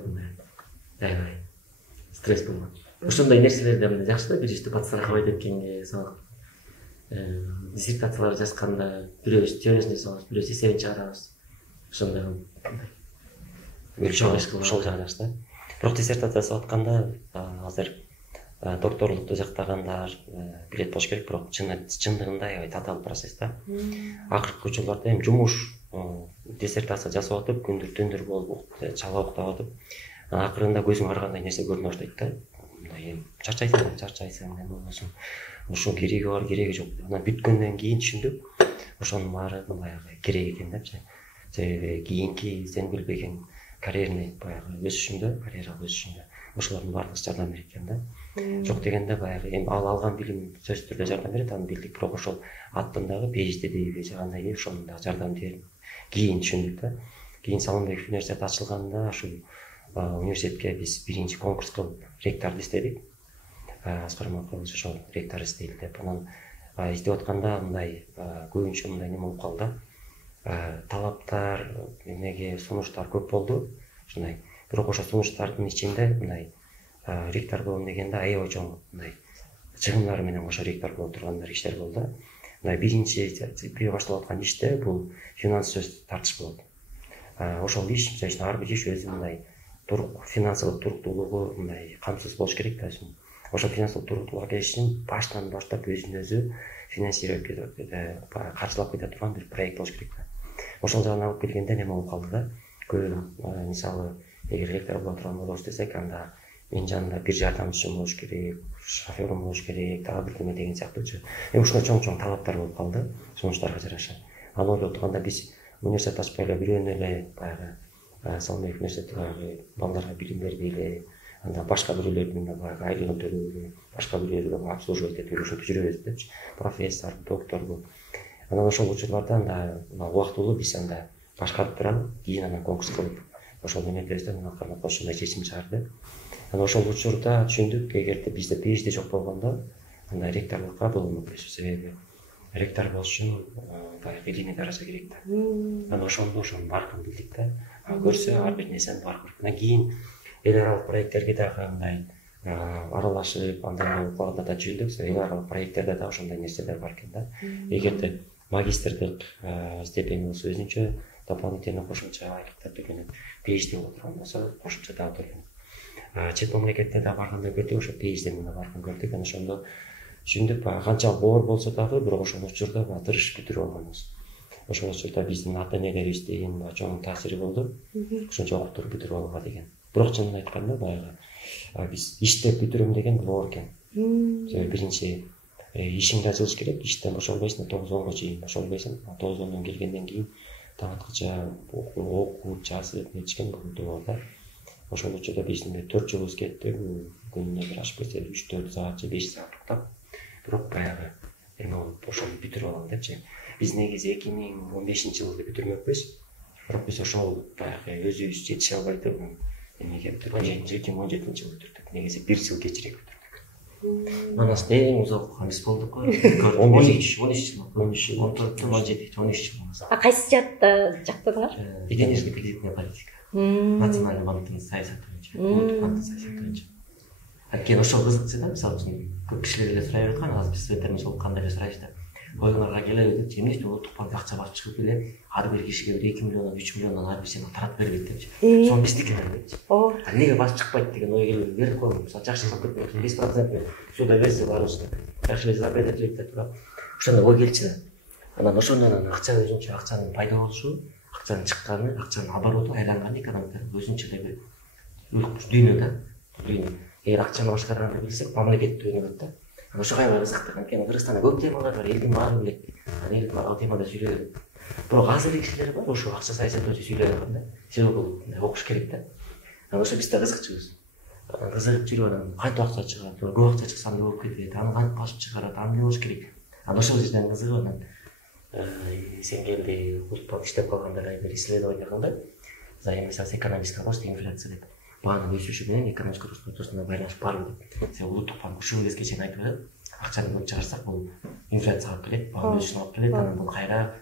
аябай стресс болгон. Ошондой нерселерди мына жакшы да, биринчи подстраховать эткенге сабак. Диссертациялар жазганда бирөөбүз теориясын жасабыз, бирөөбүз эсебин чыгарабыз. Ошондой ошол жагы жакшы да. Бирок диссертация жасап атканда азыр докторлукту жактагандар билет болуш керек, бирок чындыгында аябай татаал процесс да. Акыркы учурларда эми жумуш диссертация жасап атып, күндүр түндүр болуп чала уктап атып, акырында көзүң аргандай нерсе көрүнө баштайт да. Мындай чарчайсың, эме болосуң. Ошо кереги бар, кереги жок. Анан бүткөндөн кийин түшүндүм, ошонун баары баягы керек экен депчи. Себеби кийинки сен билбеген карьерный баягы өсүшүңдө ошолордун баардыгы жардам берет экен да. Жок дегенде баягы эми ал алган билим сөзсүз түрдө жардам берет, аны билдик, бирок ошол аттындагы PhD дейби же кандай дейби, ошонун дагы жардам берет. Кийин түшүндүк да. Кийин Салымбеков университети ачылганда ушул университетке биз биринчи конкурс кылып ректорду издедик. Аскар Макулович ошол ректор издейли деп. Анан издеп атканда мындай көбүнчө мындай неме болуп калды. Талаптар, эмеге сунуштар көп болду. Ушундай. Бирок ошол сунуштардын ичинде мындай ректор болом дегенде аябай чоң мындай чыгымдары менен кошо ректор боло тургандар иштер болду. Мындай биринчи башталып аткан иште бул финанс тартыш болот. Ошол иш, мисалы ар бир иш өзү мындай финансылык туруктуулугу мындай камсыз болуш керек да. Ошол финансылык туруктуулукка келиш үчүн баштан баштап өзүн өзү финансировать каржылап кете турган бир проект болуш керек да. Ошол жагынан алып келгенде неме болуп калды да. Көп мисалы эгер ректор боло турган болобуз десек, анда менин жанымда бир жардамчым болуш керек, шофёрум болуш керек, дагы бир неме деген сыяктуучу. Эми ушундай чоң талаптар болуп калды сунуштарга жараша. Аны ойлоп турганда биз университет ачпай эле бирөөнү эле баягы Салымбеков университетиндеги балдарга билим бербейли, анда башка бирөөлөрдүн баягы айлыгын төлөйбү, башка бирөөлөргө обслуживать этип ушинтип жүрөбүз депчи. Профессор, докторду. Анан ошол учурларда анда убактылуу биз анда башкарып туралып, кийин анан конкурс кылып ошол мемлекеттен акырындап ошондой чечим чыгарды. Анан ошол учурда түшүндүк, эгерде бизде PhD жок болгондо, анда ректорлукка болбойбуз. Себеби ректор болуш үчүн баягы илимий даража керек да. Анан ошондо баркын билдик да. Көрсө ар бир нерсени баркын. Анан кийин эл аралык проекттерге дагы мындай аралашып, андан болуп калганда да түшүндүк, эл аралык проекттерде да ошондой нерселер бар экен да. Эгерде магистрдык степень болсо өзүнчө дополнительно кошумча айлыктар төлөнөт. PhD боло турган болсо кошумча дагы төлөнөт. Чет мамлекеттерде барганда көрдүк, ошо PhD менен барган көрдүк. Анан ошондо түшүндүк, канчалык оор болсо дагы, бирок ошол учурда тырышып бүтүрүп алганбыз. Ошол учурда биздин ата-энелерибиздин чоң таасири болду. Ошончо окуп бүтүрүп алууга деген. Бирок чынын айтканда баягы биз иштеп бүтүрөм деген бул оор экен. Себеби биринчи ишиңди ачылыш керек, иштен бошолбойсуң, 9-10го чейин бошолбойсуң. 9-10дон келгенден кийин таң окуп, жазып, нечкен болду бар да. Ошол учурда биздин 4 жылыбыз кетти. Күнүнө бир ашып кетсе 3-4 саат же 5 саат уктап, бирок баягы эме болуп ошону бүтүрүп алам депчи. Биз негизи 2015-жылы бүтүрмөкпүз. Бирок биз ошол баягы өзүбүз жетише албай туруп эмеге бүтүрдүк. 2017-жылы бүтүрдүк. Негизи 1 жыл кечирээк бүтүрдүк. Манас эң узак камис болдук го. 13 жыл. 14-17, 13 жыл. Кайсы жактадыңар? Денежный кредитная политика. Национальный банктын саясаты боюнча. Анткени ошол кызыкчы да, мисалы үчүн көп кишилер эле сурай берет го, азыр биз студенттерибиз болуп кандай эле сурайбыз да. Ойуңарга келеби деп, эмне үчүн улуттук банк акча барып чыгып эле ар бир кишиге 2 миллиондон 3 миллиондон ар бир сен таратып бербейт депчи. Сонун биздики депчи. Неге басып чыкпайт деген ой келип берип койгон. Мисалы жакшы чыгып кеткен 5% сюда версия барыбыз. Жакшы эле зарплата төлөйт деп турат. Ошондой ой келчү да. Анан ошондон акча өзүнчө акчанын пайда болушу, акчанын чыкканы, акчанын обороту айланганы экономикада өзүнчө эле бир дүйнө да. Эгер акчаны башкарганды билсек, мамлекет дүйнө да. Ошого аябай кызыктык. Анткени Кыргызстанда көп темалар бар, элдин баары билет. Эл ал темада сүйлөйт. Бирок азыр кишилер бар, ошо акча саясаты боюнча сүйлөй алган да. Себеби бул окуш керек да. Анан ошо бизде кызыкчыбыз. Кызыгып жүрүп анан кантип акча чыгат, көп акча чыкса эмне болуп кетет, аны кантип басып чыгарат, аны эмне болуш керек. Анан ошол жерден кызыгып анан Эсенгелди Улуттук иштеп калганда бир исследование кылды. Взаимосвязь экономического роста и инфляции деп. Баанын өсүшү менен экономикалык рост ортосунда байланыш барбы деп. Себеби Улуттук банк ушул кезге чейин айтып атат. Акчаны көп чыгарсак бул инфляцияга алып келет, баанын өсүшүнө алып келет, анан бул кайра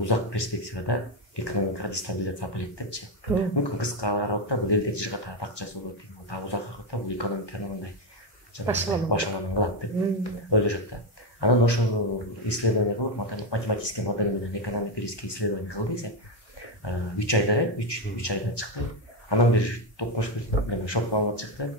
узак перспективада экономикага дестабилизация алып келет депчи. Мүмкүн кыска аралыкта бул элдер жыга таап акча болот, дагы узак аралыкта бул экономиканы мындай башаланып калат деп ойлошот да. Анан ошону исследование кылып, математический модель менен экономический исследование кылды десек, 3 айда, 3 айда чыкты. Анан бир токмош бир шок маалымат чыкты.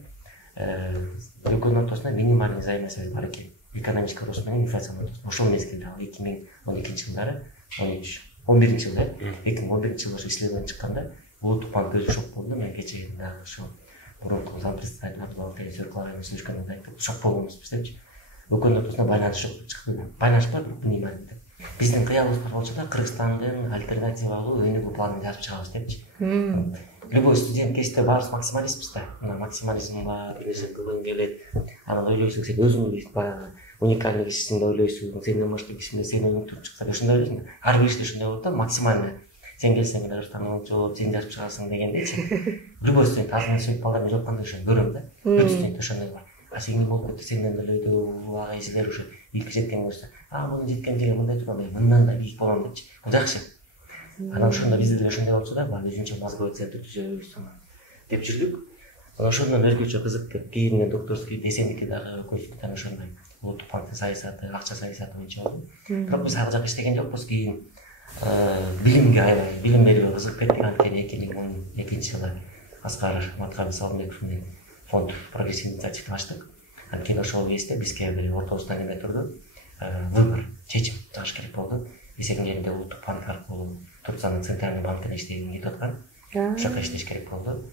Экөөнүн ортосунда минимальный взаимосвязь бар экен. Экономический рост менен инфляциянын ортосунда. Ошол мезгилде 2012 жылдары 13 11-жылы 2011 жылы исследование чыкканда улуттук банк өзү шок болду. Мен кечээ дагы ошол мурунку зампредседатель Абдулла Телесөрлөрүнөн сүйлөшкөндө айтып, шок болгонбуз деп. Өкмөт ортосунда байланыш жок деп чыкты. Байланыш бар, понимаете деп. Биздин кыялыбыз бар болчу да Кыргызстандын альтернативалуу өнүгүү планын жазып чыгабыз депчи. Любой студент кезде баарыбыз максималистпиз да. Мына максимализм бар, өзү кылгың келет. Анан ойлойсуң сен өзүң баягы уникальный кишисиңди ойлойсуң, сенден башка киши сени өнүктүрүп чыкса, ошондой ойлойсуң. Ар бир иште ошондой болот да, максимально. Сен келсең эле Кыргызстан жолуп, сен жазып чыгасың дегендечи. Любой студент азыр студент балдар жооп кандай ошону көрөм да. Бүт студент ошондой бар. А сен болуп сенден деле өйдө ага эсилер ушу илки жеткен көрсө, мунун жеткен жери мындай тургандай, мындан да бийик болом депчи. Бул жакшы. Анан ошондо бизде деле ошондой болчу да, баягы өзүнчө мозговой центр түзөбүз деп жүрдүк. Анан ошондон өзгөчө кызыктып, кийинен докторский десемдики дагы көчүктөн ошондой улуттук банктын саясаты, акча саясаты боюнча болду. Бирок биз ал жакта иштеген жокпуз. Кийин билимге аябай билим берүүгө кызыгып кеттик. Анткени 2012 жылы Аскар Маткаби Салымбеков менен фонд прогрессивный инициативди ачтык. Анткени ошол кезде бизге бир ортобузда неме турду. Выбор, чечим чыгыш керек болду. Эсебин жеринде улуттук банк аркылуу Турциянын центральный банкине иштегим келип аткан. Ошока иштеш керек болду.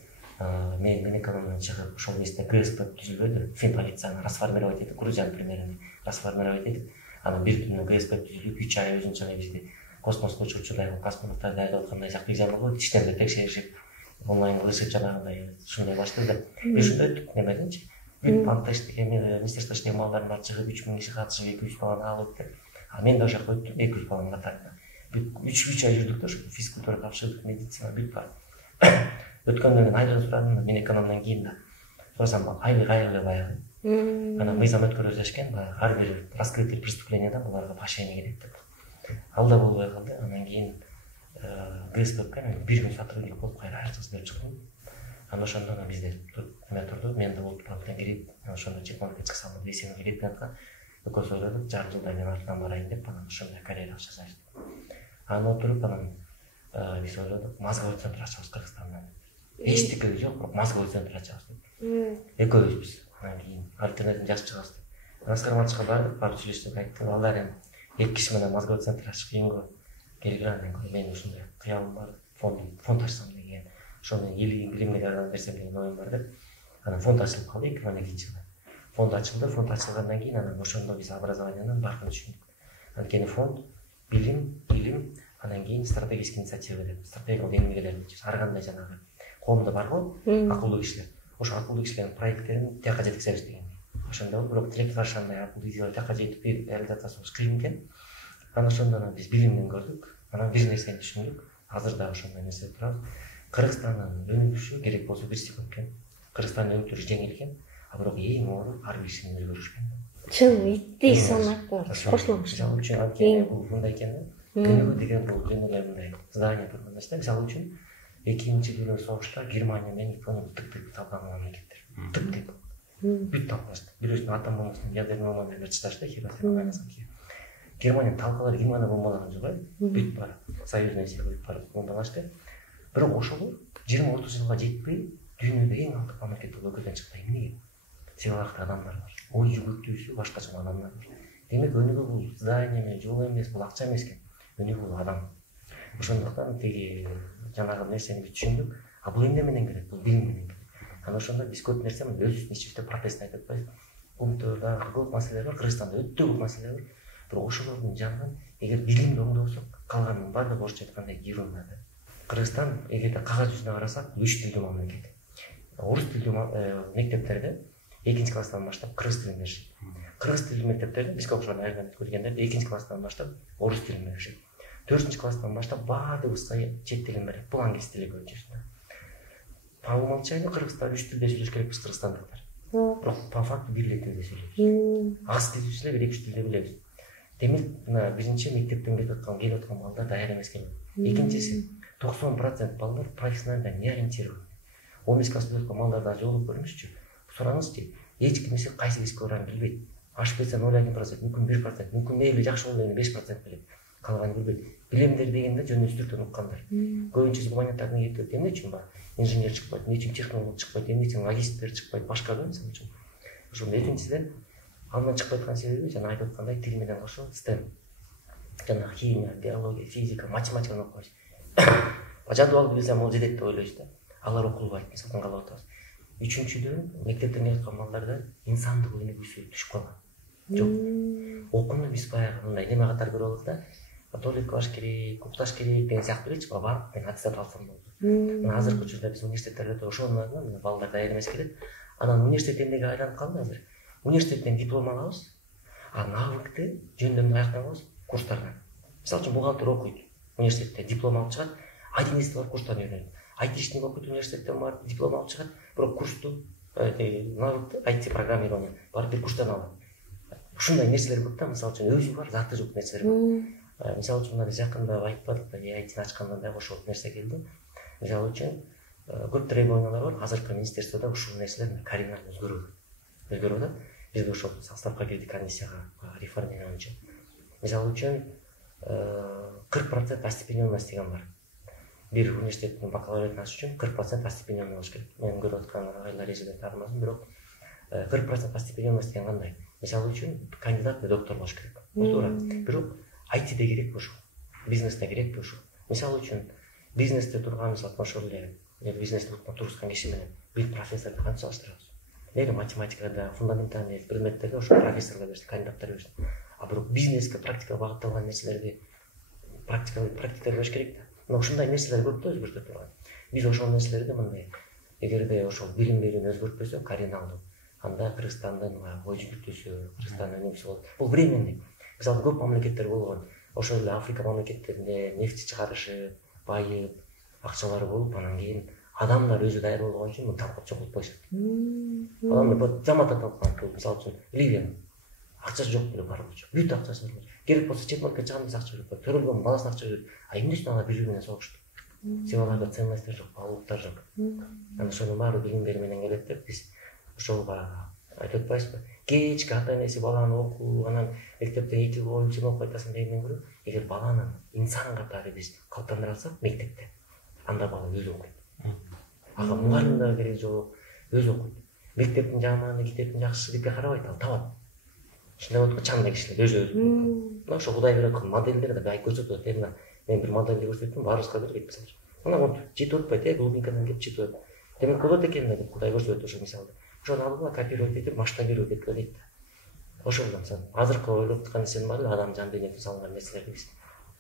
Мен Минэкономдон чыгып ошол кезде ГСП түзүлбөдү. Финполицияны расформировать этип, Грузиянын примерин расформировать этип, анан бир түнү ГСП түзүлүп 3 ай өзүнчө бизди космоско учуучудай космонавттарды дайындап аткандай жакты экзамен болуп, иштемди текшеришип, онлайн кылышып жанагындай ушундай баштады. Биз ушундай өттүк немеденчи. Бүт банкта иштеген, министерство иштеген балдардын баары чыгып 3000 киши катышып 200 баланы алып деп. А мен да ошол жака өттүм 200 баланы катарында. Бүт 3 ай жүрдүк да, физкультура тапшырдык, медицина бүт бар. Өткөндөн кийин айлык сурадым, мен экономдон кийин да. Сурасам айлык баягы. Анан мыйзам өткөрүп эшкен, баягы ар бир раскрытие преступлениядан буларга поощрение келет деп. Ал да болбой калды. Анан кийин ГСПК бир күн сотрудник болуп кайра айртыс берип чыктым. Анан ошондон бизде эме турду, мен да улуттук банктан кирип, ошондо чемпионатка чыксам деп эсебим келет аткан. Экөөбүз ойлодук, жарым жылдан кийин артынан барайын деп, анан ошондой карьера жасайбыз. Анан отуруп, анан биз ойлодук, мозговой центр ачабыз Кыргызстанда. Эчтеке жок, бирок мозговой центр ачабыз деп. Экөөбүз анан кийин альтернативни жазып чыгабыз деп. Аскар Матчка бардык, барып сүйлөштүк, айттым, алар эми 2 киши менен мозговой центр ачыш кыйынго келген. Анан мен ушундай кыялым бар, фонд ачсам деген, ошону билимге жардам берсем деген оюм бар деп. Анан фонд ачылып калды 2012 жылы. Фонд ачылгандан кийин анан ошондо биз образованиянын баркын түшүндүк. Анткени фонд билим, анан кийин стратегический инициатива деп, стратегиялык эмгегелер, ар кандай жанагы коомдо бар го, акылдуу кишилер. Ошо акылдуу кишилердин проекттерин тияка жеткизебиз деген. Ошондо бирок тилекке каршы андай акылдуу идеялар тияка жетип реализациясы кыйын экен. Анан ошондон биз билимден көрдүк. Анан бир нерсени түшүндүк. Азыр да ошондой нерсе турат. Кыргызстандын өнүгүшү керек болсо бир секунд экен. Кыргызстандын өнүктүрүшү жеңил экен. А бирок эң оор ар бир кишинин өзгөрүшү экен. Чын, иттей санак кошулмуш. Мисалы үчүн анткени бул мындай экен да. Өнүгүү деген бул жөнөкөй мындай здание турган нерсе. Мисалы үчүн 2-нчи дүйнөлүк согушта Германия менен Япония тык-тык талканган мамлекеттер. Тык-тык. Бүт талкалашты. Бирөөсүнүн атом бомбасын ядерный бомбамен чыдаштı Хиросима Нагасаки. Германия талкалар Германия бомбалаган жок, бүт бар. Союзный сила бүт бар бомбалашты. Бирок ошол 20-30 жылга жетпей дүйнөдө эң алты мамлекет болуп өкөлдөн чыкты. Эмнеге? Сыйлыктуу адамдар бар. Ой жүгүктүүсү башкача адамдар бар. Демек өнүгүү бул здание менен жол эмес, бул акча эмес экен. Өнүгүү бул адам. Ошондуктан тиги жанагы нерсени биз түшүндүк. А бул эмне менен келет? Бул билим менен келет. Анан ошондо биз көп нерсе өзүбүздүн ичибизде протест айтып атпайбыз. Умтурда көп маселелер бар, Кыргызстанда өтө көп маселелер бар. Бирок ошолордун жанынан эгер билимди оңдосок, калганын баардыгы орусча айтканда ерунда. Кыргызстан эгерде кагаз жүзүнө карасак, 3 тилдүү мамлекет. Орус тилдүү мектептерде 2-нчи класстан баштап кыргыз тилин беришет. Кыргыз тилдүү мектептерде бизге окшогон айрым көргөндөрдө 2-нчи класстан баштап орус тилин беришет. 4-нчи класстан баштап баардыгыбызга чет тилин берет. Бул англис тили боюнча. По умолчанию Кыргызстан 3 тилде сүйлөш керекпиз кыргызстандыктар. Бирок по факту бир тилде сүйлөйбүз. Аз тил сүйлөп, 2-3 тилде билебиз. Демек, мына биринчи мектептен келип аткан балдар даяр эмес экен. Экинчиси 90% балдар профессионально не ориентированы. 15 класста өткөн балдардан жолугуп көрүңүзчү. Сураңызчы, эч кимиси кайсы бизге барарын билбейт. HPC 0,1%, мүмкүн 1%, мүмкүн мейли жакшы болду эми 5% билет. Калганы билбейт. Билемдер дегенде жөн үстүртөн уккандар. Көбүнчөсү гуманитарный кетет. Эмне үчүн бар? Инженер чыкпайт, эмне үчүн технолог чыкпайт, эмне үчүн логисттер чыкпайт, башка да мисалы үчүн. Ошондо экинчиден андан чыкпай аткан себеби жана айтып аткандай тил менен кошо STEM. жана химия, биология, физика, математиканы окубайбыз. Жадыбалды билсем ол жетет деп ойлойбуз да. Алар окулбайт, мисалдан калып атабыз. Үчүнчүдөн мектептен келаткан балдарда инсандык өнүгүүсү түшүп калган. Жок. Окууну биз баягы мындай неме катары көрүп алабыз да. Туалетке баш керек, укташ керек деген сыяктуу элечи, барып мен аттестат алсам болду. Мына азыркы учурда биз университеттерде ошонун мына балдар даяр эмес келет. Анан университет эмнеге айланып калды азыр? Университеттен диплом алабыз, а навыкты жөндөмдүү аяктабыз курстардан. Мисалы үчүн бухгалтер окуйт, университетте диплом алып чыгат, айтинести бар курстан үйрөнөт. Айтишник окуйт, университеттен барып диплом алып чыгат, бирок курсту навыкты IT программирование барып бир курстан алат. Ушундай нерселер көп да, мисалы үчүн өзү бар, заты жок нерселер көп. Мисалы үчүн биз жакында айтпадык да, IT ачкандан дагы ошол нерсе келди. Мисалы үчүн көп требованиялар бар. Азыркы министерстводо ушул нерселер кардиналдуу өзгөрүп атат. Биз ошол составка кирдик комиссияга реформирование үчүн. Мисалы үчүн 40% остепененность деген бар. Бир университеттин бакалавриатын ачыш үчүн 40% остепененный болуш керек. Мен көрүп аткан айлар эжелер таармазмын, бирок 40% остепененность деген кандай? Мисалы үчүн кандидат доктор болуш керек. Туура. Бирок IT-де керек ошол. Бизнесте керек ошол. Мисалы үчүн бизнесте турган мисалы ошол эле бизнесте турган киши менен бир профессорду кантип салыштырабыз? Неге математикада, фундаментальный предметтерде ошол профессорго берсе, кандидаттар берсе. А бирок бизнеске практикага багытталган нерселерди практика бериш керек да. Мына ушундай нерселер көп да өзгөртө турган. Биз ошол нерселерди мындай эгерде ошол билим берүүнү өзгөртпөсөк кардиналдуу, анда Кыргызстандын ой жүгүртүүсү, Кыргызстандын эмеси болот. Бул временный. Мисалы көп мамлекеттер болгон. Ошол эле Африка мамлекеттеринде нефть чыгарышып, байып, акчалары болуп, анан кийин адамдар өзү даяр болгон үчүн муну талкап чогултуп коюшат. Адамдар жамаат талкап, мисалы үчүн Ливия акчасы жок деле бар болчу. Бүт акчасы бар. Керек болсо чет мамлекетке чыгам акча берип коет. Төрөлгөн баласына акча берип. А эмне үчүн алар бири менен согушту? Себеби аларда ценностьтер жок, баалуулуктар жок. Анан ошонун баары билим берүү менен келет деп биз ошол баягы айтып атпайбызбы? Кечки ата энеси баланы окуу, анан мектептен 2 жыл бою сен окуп атасың дегенден көрө, эгер баланы инсан катары биз калыптандыра алсак мектепте, анда бала өзү окуйт. Ага мугалим да керек жок, өзү окуйт. Мектептин жаманы, китептин жакшысы депке карабайт, ал табат. Ушундай болот го, чаңдай кишилер өзү. Мына ошо Кудай берип аткан модельдер да бай көрсөтөт. Мен бир модельди көрсөттүм, баарыбызга берет мисалы. Мына вот жетип атпайт, клубникадан кеп жетип атат. Демек болот экен деп Кудай көрсөтөт ошол мисалды. Ошону алып копировать этип масштабировать этип дейт. Ошол мисалы азыркы ойлоп аткан нерсенин баары адам жан денеси салынган нерселерди биз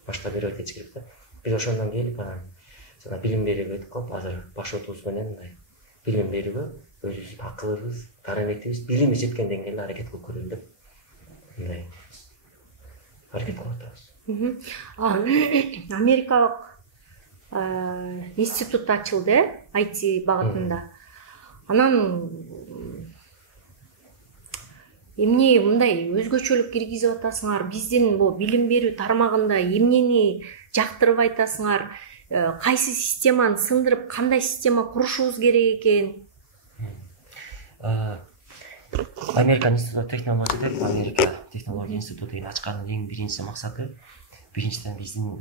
масштабировать этиш керек да. Биз ошондон келип анан жана билим берүүгө өтүп калып, азыр башотубуз менен мындай билим берүүгө өзүбүздүн акылыбыз, дараметибиз, билимибиз жеткен деңгээлде аракет кылып көрөлү деп мындай аракет кылып атабыз. Америкалык институт ачылды, IT багытында. Анан эмне мындай өзгөчөлүк киргизип атасыңар? Биздин бул билим берүү тармагында эмнени жактырып айтасыңар? Кайсы системаны сындырып, кандай система курушубуз керек экен? American Institute of Technology деп Америка технология институту деген ачканын эң биринчи максаты биринчиден биздин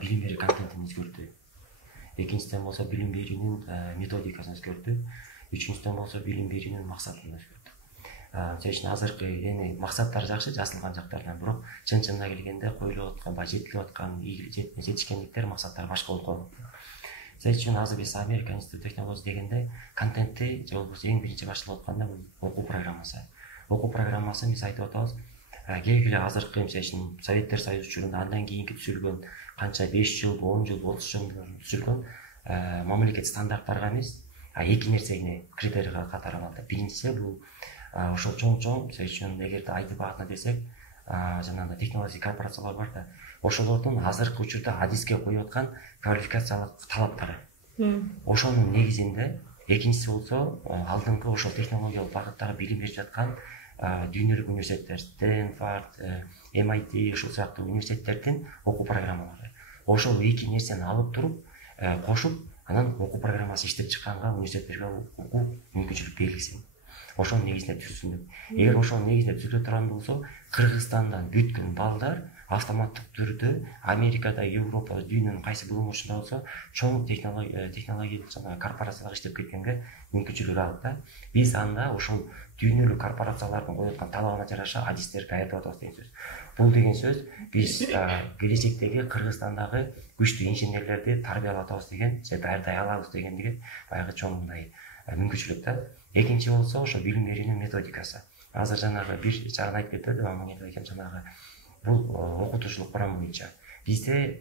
билим берүү контентин өзгөртүү. Экинчиден болсо билим берүүнүн методикасын өзгөртүү. Үчүнчүдөн болсо билим берүүнүн максатын өзгөртүү. Чечин азыркы эми максаттар жакшы, жасалган жактардан, бирок чын-чынына келгенде коюлуп аткан, жетилип аткан жетишкендиктер, максаттар башка болуп калган. Чечин азыр биз American Institute of Technology дегенде контентти же болбосо эң биринчи башталып атканда бул окуу программасы. Окуу программасын биз айтып атабыз. Келгиле азыркы мисалы Советтер Союзу учурунда андан кийинки түзүлгөн канча 5 жыл, 10 жыл, 30 жыл түзүлгөн мамлекет стандарттарга эмес, эки нерсеге критерийга катарылат. Биринчиси бул ошол чоң үчүн эгерде айтып багытына десек, жанагы технология корпорациялар бар да, ошолордун азыркы учурда адиске коюп аткан квалификациялык талаптары. Ошонун негизинде экинчиси болсо алдыңкы ошол технологиялык багыттагы билим берип жаткан дүйнөлүк университеттер, Стэнфорд, MIT ошол сыяктуу университеттердин окуу программалары. Ошол эки нерсени алып туруп, кошуп, анан окуу программасын иштеп чыкканга университеттерге окуу мүмкүнчүлүк берилсин. Ошонун негизинде түзүлсүн деп. Эгер ошонун негизинде түзүлө турган болсо, Кыргызстандан бүткөн балдар автоматтык түрдө Америкада, Европада, дүйнөнүн кайсы бурмушунда болсо чоң технологиялык жана корпорациялар иштеп кеткенге мүмкүнчүлүк алат да. Биз анда ошол дүйнөлүк корпорациялардын коюп аткан талабына жараша адистерди даярдап атабыз деген сөз. Бул деген сөз биз келечектеги Кыргызстандагы күчтүү инженерлерди тарбиялап атабыз деген, же даярдай алабыз дегендиги баягы чоң мындай мүмкүнчүлүк да. Экинчи болсо ошо билим берүүнүн методикасы. Азыр жанагы бир жагын айтып кетти Амангелди акем, жанагы бул окутуучулук курамы боюнча бизде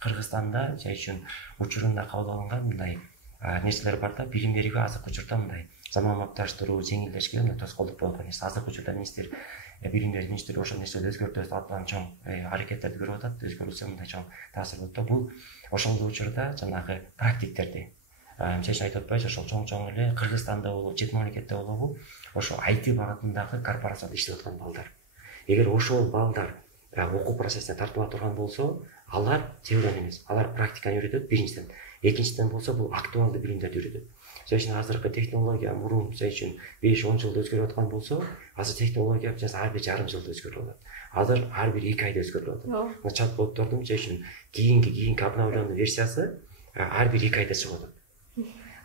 Кыргызстанда үчүн учурунда кабыл алынган мындай нерселер бар да. Билим берүүгө азыркы учурда мындай заманбапташтыруу, жеңилдешке мындай тоскоолдук болуп аткан нерсе. Азыркы учурда министр, билим берүү министри ошол нерселерди өзгөртөбүз деп аткан чоң аракеттерди көрүп атат. Өзгөрүлсө мындай чоң таасир болот да. Бул ошол учурда жанагы практиктерди чечип айтып атпайбы, ошол чоң эле Кыргызстанда болобу, чет мамлекетте болобу, ошо IT багытындагы корпорацияда иштеп аткан балдар. Эгер ошол балдар окуу процессине тартыла турган болсо, алар теорияны эмес, алар практиканы үйрөтөт биринчиден. Экинчиден болсо бул актуалдуу билимдерди үйрөтөт. Сөзүн азыркы технология мурун үчүн 5-10 жылда өзгөрүп аткан болсо, азыр технология ар бир жарым жылда өзгөрүп атат. Азыр ар бир 2 айда өзгөрүп атат. Мына чат-боттордун үчүн кийинки обновленный версиясы ар бир 2 айда чыгып атат.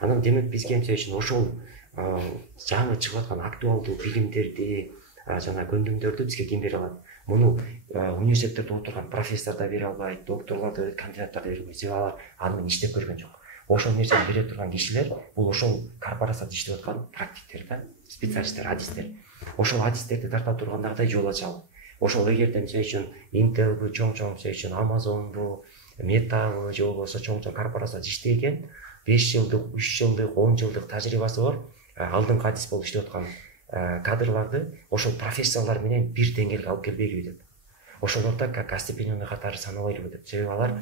Анан демек бизге үчүн ошол жаңы чыгып аткан актуалдуу билимдерди, жана көндүмдөрдү бизге ким бере алат? Муну университеттерде отурган профессор да бере албайт, докторлор да, кандидаттар да бере албайт. Себеби алар аны менен иштеп көргөн жок. Ошол нерсени бере турган кишилер бул ошол корпорацияда иштеп аткан практиктер да, специалисттер, адистер. Ошол адистерди тарта тургандагыдай жол ачалы. Ошол эгерде үчүн Intel'бу, чоң үчүн Amazon'бу, Meta'бы же болбосо чоң корпорацияларда иштеген 5 жылдык, 3 жылдык, 10 жылдык тажрыйбасы бар алдыңкы адис болуп иштеп аткан кадрларды ошол профессорлор менен бир деңгээлге алып келбейлиби деп. Ошолорда как остепененный катары саналбайбы деп. Себеби алар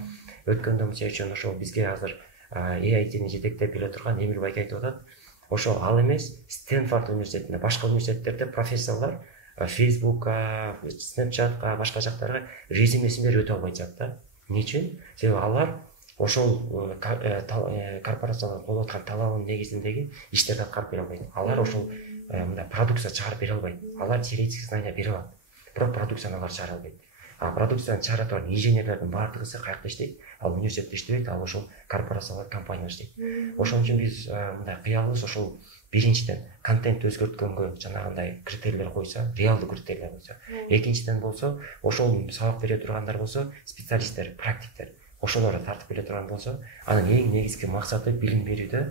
өткөндө үчүн ошол бизге азыр EIT-ни жетектеп келе турган Эмил Байке айтып атат. Ошол ал эмес, Стэнфорд университетинде, башка университеттерде профессорлор Facebook'ка, Snapchat'ка, башка жактарга резюмесин берип өтө албайт жатат да. Эмне үчүн? Себеби алар ошол корпорациялар коюп аткан талабынын негизиндеги иштерди аткарып бере албайт. Алар ошол мындай продукция чыгарып бере албайт. Алар теоретический знания бере алат, бирок продукцияны алар чыгара албайт. Продукцияны чыгара турган инженерлердин баардыгысы каякта иштейт? Ал университетте иштебейт, ал ошол корпорациялар, компаниялар иштейт. Ошон үчүн биз мындай кыялыбыз ошол биринчиден контент өзгөрткөнгө жанагындай критерийлер койсо, реалдуу критерийлер койсо. Экинчиден болсо, ошол сабак бере тургандар болсо, специалисттер, практиктер, ошолорду тартып келе турган болсо, анын эң негизги максаты билим берүүдө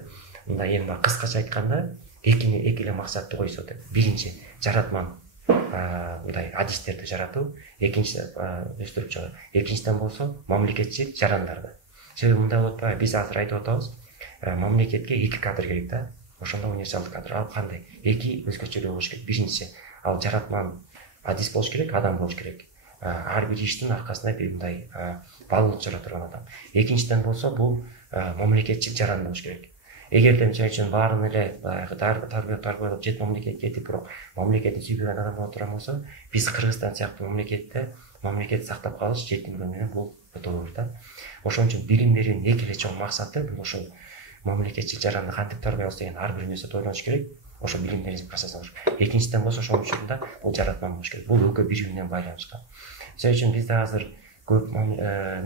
мындай эми кыскача айтканда эки эле максатты койсо деп. Биринчи жаратман мындай адистерди жаратуу, экинчи өстүрүп чыгуу. Экинчиден болсо мамлекетчил жарандарды. Себеби мындай болуп атпайбы, биз азыр айтып атабыз, мамлекетке 2 кадр керек да. Ошондо универсалдык кадр. Ал кандай? 2 өзгөчөлүү болуш керек. Биринчиси, ал жаратман адис болуш керек, адам болуш керек. Ар бир иштин аркасында бир мындай баалуулук чыгара турган адам. Экинчиден болсо бул мамлекетчил жаран болуш керек. Эгерде үчүн баарын эле тарбиялап жет мамлекетке кетип, бирок мамлекетти сүйбөгөн адам боло турган болсо, биз Кыргызстан сыяктуу мамлекетти сактап калыш жетимдүү менен бул өтө оор да. Ошон үчүн билим берүүнүн эки эле чоң максаты бул ошол мамлекетчил жаранды кантип тарбиялабыз деген ар бир нерсе ойлонуш керек. Ошо билим берүү процессин болуш керек. Экинчиден болсо ошонун учурунда бул жаратман болуш керек. Бул экөө бири менен байланыштуу. Ошон үчүн бизде азыр көп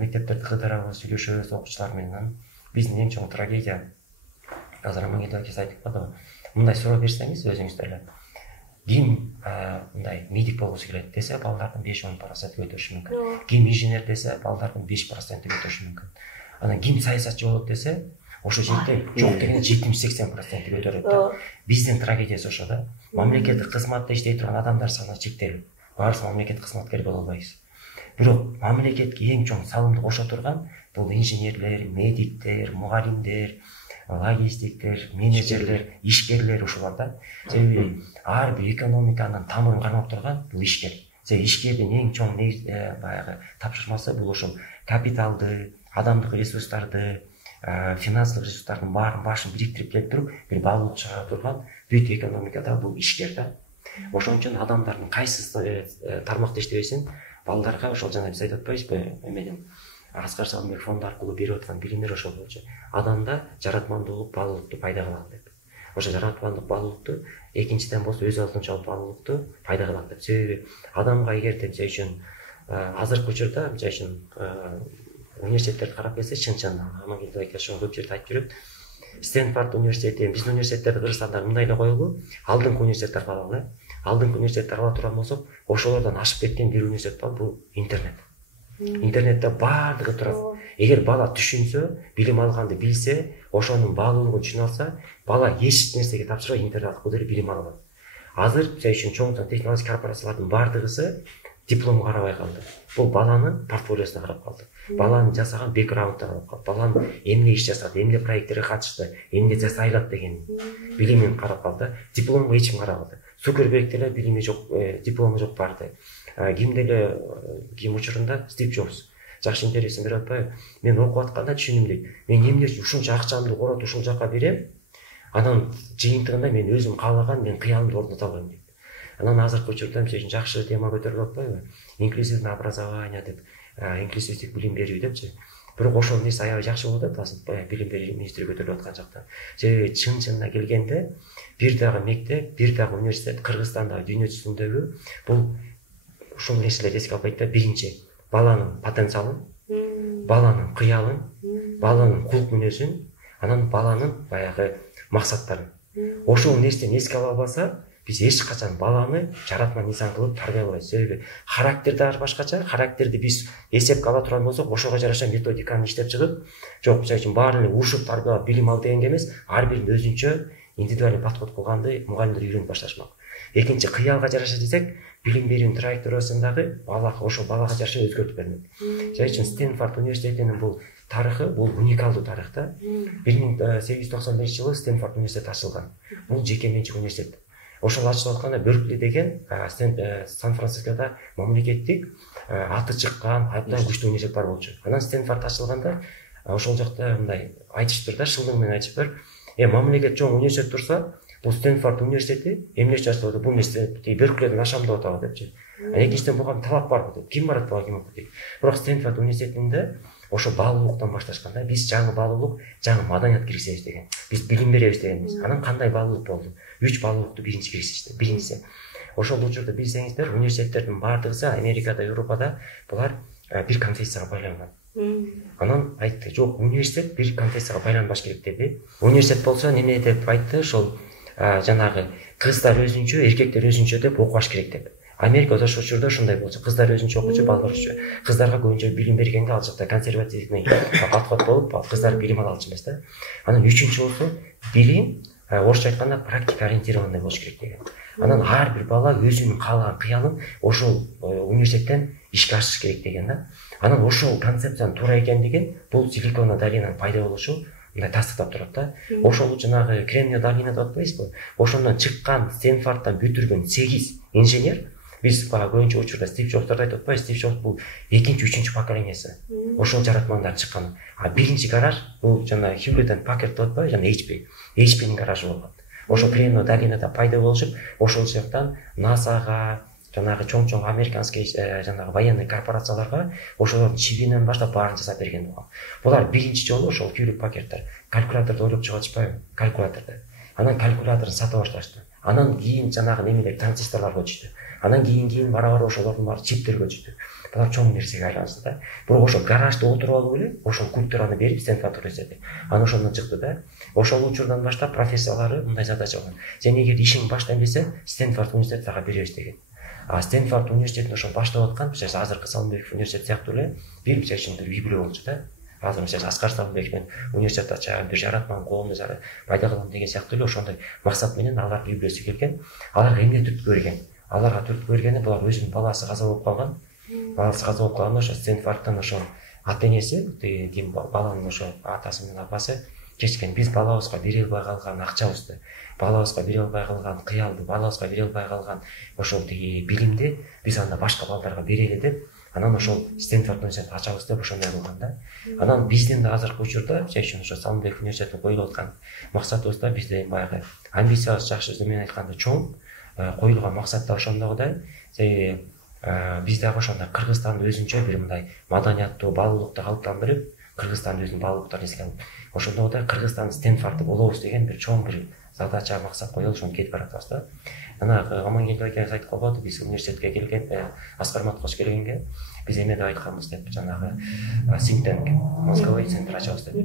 мектептерди кыдырабыз, сүйлөшөбүз окуучулар менен. Биздин эң чоң трагедия азыр Амангелди акебиз айтып калды. Мындай суроо берсеңиз өзүңүздөр эле, ким мындай медик болгусу келет десе, балдардын 5-10% көтөрүшү мүмкүн. Ким инженер десе, балдардын 5% көтөрүшү мүмкүн. Анан ким саясатчы болот десе, ошо жерде жок деген 70-80% көтөрөт да. Биздин трагедиясы ошо да. Мамлекеттик кызматта иштей турган адамдар саны чектелип, баарыбыз мамлекеттик кызматкер боло албайбыз. Бирок мамлекетке эң чоң салымды кошо турган бул инженерлер, медиктер, мугалимдер, логистиктер, менеджерлер, ишкерлер ушулар да. Себеби ар бир экономиканын тамырын кармап турган бул ишкер. Себеби ишкердин эң чоң баягы тапшырмасы бул ошол капиталды, адамдык ресурстарды, финансылык ресурстардын башын бириктирип келип туруп, бир баалуулук чыгара турган бүт экономикада бул ишкер да. Ошон үчүн адамдардын кайсы тармакта иштебесин, балдарга ошол жана биз айтып атпайбызбы, эмеден Аскар Салымбек фонду аркылуу берип аткан билимдер ошол болчу. Адамда жаратмандуулук, баалуулукту пайда кылат деп. Ошо жаратмандык, баалуулукту, экинчиден болсо өз алдынча баалуулукту пайда кылат деп. Себеби адамга эгерде үчүн азыркы учурда мисалы үчүн университеттерди карап келсе, чын Амангелди байке ошо көп жерде айтып жүрөт. Стэнфорд университети, биздин университеттерди Кыргызстанда мындай эле коелу, алдыңкы университеттерди алалы. Алдыңкы университеттерди ала турган болсок, ошолордон ашып кеткен бир университет бар, бул интернет. Интернетте баардыгы турат. Эгер бала түшүнсө, билим алганды билсе, ошонун баалуулугун түшүнө алса, бала эч нерсеге тапшырбай интернет аркылуу деле билим ала алат. Азыр мисалы үчүн чоң технологиялык корпорациялардын баардыгысы диплом карабай калды. Бул баланын портфолиосуна карап калды. Баланын жасаган бэкграундуна карап калды. Баланын эмне иш жасады, эмне проекттерге катышты, эмне жасайлат деген билимин карап калды. Дипломго эч ким карабады. Цукерберг деле билими жок, диплому жок барды. Ким деле ким учурунда Стив Джобс жакшы интервьюсун берип атпайбы? Мен окуп атканда түшүндүм дейт. Мен эмне ушунча акчамды корот ушул жака берем, анан жыйынтыгында мен өзүм каалаган мен кыялымды орното алам дейт. Анан азыркы учурда мисалы жакшы тема көтөрүлүп атпайбы? Инклюзивный образование деп, инклюзивдик билим берүү депчи. Бирок ошол нерсе аябай жакшы болуп атат, азыр билим берүү министри көтөрүлүп аткан жакта. Себеби чын-чынына келгенде бир дагы мектеп, бир дагы университет Кыргызстандагы дүйнө жүзүндөгү бул ушул нерселерди эске албайт да. Биринчи, баланын потенциалын, баланын кыялын, баланын кулк мүнөзүн, анан баланын баягы максаттарын. Ошол нерсени эске ала албаса, биз эч качан баланы жаратман инсан кылып тарбия албайбыз. Себеби характер дагы башкача, характерди биз эсепке ала турган болсок, ошого жараша методиканы иштеп чыгып, жок мисалы үчүн баарын эле урушуп тарбиялап билим ал дегенге эмес, ар бирин өзүнчө индивидуальный подход кылганды мугалимдер үйрөнүп башташмак. Экинчи, кыялга жараша десек, билим берүүнүн траекториясындагы ошол балага жараша өзгөртүп бермек. Мисалы үчүн Стэнфорд университетинин бул тарыхы, бул уникалдуу тарых да. 1895-жылы Стэнфорд университети ачылган. Бул жеке менчик университет. Ошол ачылып атканда Беркли деген Сан-Францискода мамлекеттик аты чыккан, абдан күчтүү университет бар болчу. Анан Стэнфорд ачылганда ошол жакта мындай айтышыптыр да, шылдык менен айтышыптыр. Мамлекет чоң университет турса, бул Стэнфорд университети эмне үчүн ачылып атат? Бул университет Берклиден ашам деп атабы депчи. Экинчиден буга талап бар деп. Ким барат буга, ким окуйт? Бирок Стэнфорд университетинде ошо баалуулуктан башташканда биз жаңы баалуулук, жаңы маданият киргизебиз деген. Биз билим беребиз дегенбиз. Анан кандай баалуулук болду? 3 баалуулукту биринчи киргизишти. Биринчиси. Ошол учурда билсеңиздер, университеттердин баардыгысы Америкада, Европада булар бир конфессияга байланган. Анан айтты, жок, университет бир конфессияга байланбаш керек деди. Университет болсо эмне деп айтты? Ошол жанагы кыздар өзүнчө, эркектер өзүнчө деп окубаш керек деп. Америкада ошол учурда ушундай болчу. Кыздар өзүнчө окучу, балдар өзүнчө. Кыздарга көбүнчө билим бергенде ал жакта консервативный подход болуп, кыздар билим ала алчу эмес да. Анан үчүнчү болсо билим орусча айтканда практика ориентированный болуш керек деген. Анан ар бир бала өзүнүн каалаган кыялын ошол университеттен ишке ашырыш керек деген да. Анан ошол концепциянын туура экендигин бул Силиконовая долинанын пайда болушу мындай тастыктап турат да. Ошол жанагы Кремниевая долина деп атпайсызбы? Ошондон чыккан, Стэнфордтан бүтүргөн 8 инженер, биз көбүнчө учурда Стив Джобстарды айтып атпайбыз? Стив Джобс бул экинчи, үчүнчү поколениясы. Ошол жаратмандар чыккан. А биринчи гараж бул жанагы Hewlett and Packard деп атпайбы? Жана HP-нин гаражы болгон. Ошол Кремниевая долинада пайда болушуп, ошол жактан НАСАга, жанагы чоң американский жанагы военный корпорацияларга ошолордун чибинен баштап баарын жасап берген болгон. Булар биринчи жолу ошол Hewlett Packard'дар калькуляторду ойлоп чыгып атышпайбы? Калькуляторду. Анан калькуляторун сатып башташты. Анан кийин жанагы немелер транзисторлорго өтүштү. Анан кийин бара ошолордун баары чиптерге өтүштү. Булар чоң нерсеге айланышты да. Бирок ошол гаражда отуруп алып эле, ошол кубтер аны берип Стэнфорд университети. Анан ошондон чыкты да. Ошол учурдан баштап профессорлору мындай задача алган. Сен эгер ишиң баштан келсе, Стэнфорд университети сага беребиз деген. А Стэнфорд университетин ошол баштап аткан, мисалы азыркы Салымбеков университети сыяктуу эле бир мисалы үчүн бир библия болчу да. Азыр мисалы Аскар Салымбековдун университет ачаган, бир жаратман коомду пайда кылам деген сыяктуу эле ошондой максат менен алар библиясы келген. Аларга эмне түрткү берген? Аларга түрткү бергени булар өзүнүн баласы каза болуп калган. Баласы каза болуп калганда ошо Стэнфордтон ошо ата энеси, ким баланын ошо атасы менен апасы чечкен, биз балабызга бере албай калган акчабызды, балабызга бере албай калган кыялды, балабызга бере албай калган ошол билимди биз анда башка балдарга берели деп, анан ошол Стэнфорд университетин ачабыз деп ошондой кылган да. Анан биздин да азыркы учурда ошо Салымбеков университетин коюлуп аткан максатыбыз да бизде баягы амбициябыз жакшы менен айтканда чоң, коюлган максат да ошондогу да. Себеби биз дагы ошондой Кыргызстанды өзүнчө бир мындай маданияттуу, баалуулукту калыптандырып, Кыргызстан өзүнүн баалуулуктарын эске алып, ошондо да Кыргызстан Стэнфорд болобуз деген бир чоң бир задача, максат коюлуп ошону кетип баратабыз да. Анан Амангелди акеңиз айтып калбады, биз университетке келген, Аскар Маткош келгенге биз эме деп айтканбыз деп, жанагы think tank мозговой центр ачабыз деп.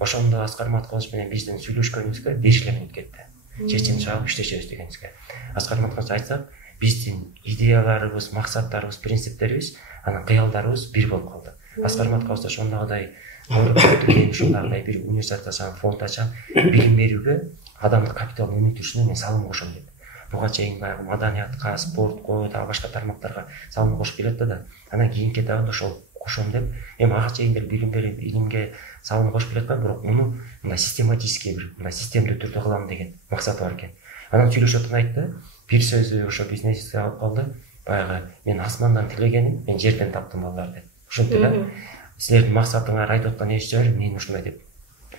Ошондо Аскар Маткош менен биздин сүйлөшкөнүбүзгө беришилер өтүп кетти. Чечим чыгып иштешебиз дегенибизге. Аскар Маткош айтсак, биздин идеяларыбыз, максаттарыбыз, принциптерибиз, анан кыялдарыбыз бир болуп калды. Аскар Маткош ошондогудай ушундагы бир университет ачам, фонд ачам, билим берүүгө, адамдык капиталдын өнүктүрүшүнө мен салым кошом деп. Буга чейин баягы маданиятка, спортко, дагы башка тармактарга салым кошуп келатты да. Анан кийинки этабында ошол кошом деп, эми ага чейин деле билим берип, илимге салым кошуп келаткан, бирок муну мындай систематический бир, мындай системдүү түрдө кылам деген максаты бар экен. Анан сүйлөшүп отурганда айтты, бир сөзү ошо бизнеске алып калды. Баягы мен асмандан тилегеним, мен жерден таптым балдар деп. Ошентип эле силердин максатыңар айтып аткан нерсе жөнүндө мен ушундай деп.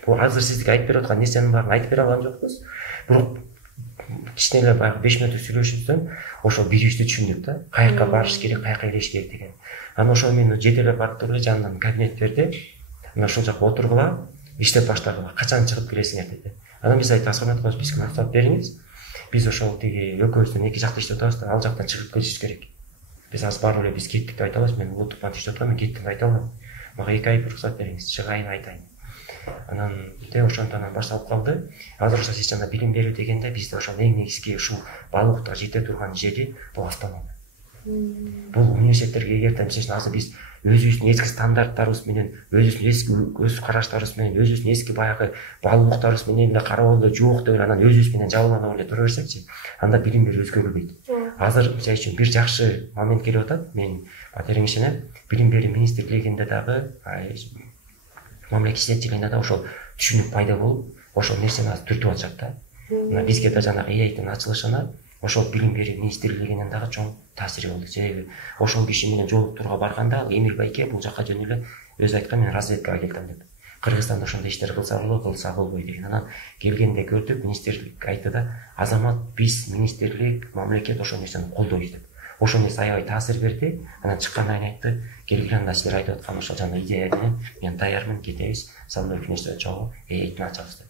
Бул азыр сизге айтып берип аткан нерсенин баарын айтып бере алган жокпуз. Бирок кичине эле баягы 5 мүнөттүк сүйлөшүүбүздөн ошо бирибизди түшүндүк да. Каяка барыш керек, каяка илеш керек деген. Анан ошо мени жетелеп барып туруп эле жанынан кабинет берди. Анан ошол жака отургула, иштеп баштадыла. Качан чыгып келесиңер деди. Анан биз айттык, Аскар Маткош бизге маектап бериңиз. Биз ошол тиги экөөбүздөн эки жакта иштеп атабыз да, ал жактан чыгып келишибиз керек. Биз азыр барып эле биз кеттик деп айта алабыз. Мен улуттук банкта иштеп атам, мен кеттим деп айта албайм. Мага 2 ай уруксат бериңиз, чыгайын айтайын. Анан ошондон башталып калды. Азыр ошо сиз жана билим берүү дегенде бизде ошол эң негизги ушул баалуулукка жете турган жери бул автономия. Бул университеттерге эгерде мисалы азыр биз өзүбүздүн эски стандарттарыбыз менен, өзүбүздүн эски көз караштарыбыз менен, өзүбүздүн эски баягы баалуулуктарыбыз менен эле карап эле жок деп анан өзүбүз менен жабыланып эле тура берсекчи, анда билим берүү өзгөрбөйт. Азыр мисалы үчүн бир жакшы момент келип атат. Мен терең ишенем, билим берүү министрлигинде дагы, мамлекеттик ишчилигинде да ошол түшүнүк пайда болуп, ошол нерсени азыр түртүп атышат да. Мына бизге да жанагы EIT-н ачылышына ошол билим берүү министрлигинин дагы чоң таасири болду. Себеби ошол киши менен жолуктурууга барганда Эмил байке бул жака жөн эле өзү айткан, мен разведкага келдим деп. Кыргызстанда ошондой иштер кылса болот, кылса болбойт деген. Анан келгенде көрдүк, министрлик айтты да, азамат биз министрлик, мамлекет ошол нерсени колдойбуз деп. Ошол нерсе аябай таасир берди. Анан чыккандан кийин айтты, келгенде силер айтып аткан ошол жана идея менен мен даярмын, кетебиз, Салымбеков университетин чогуу EIT-н ачабыз деп.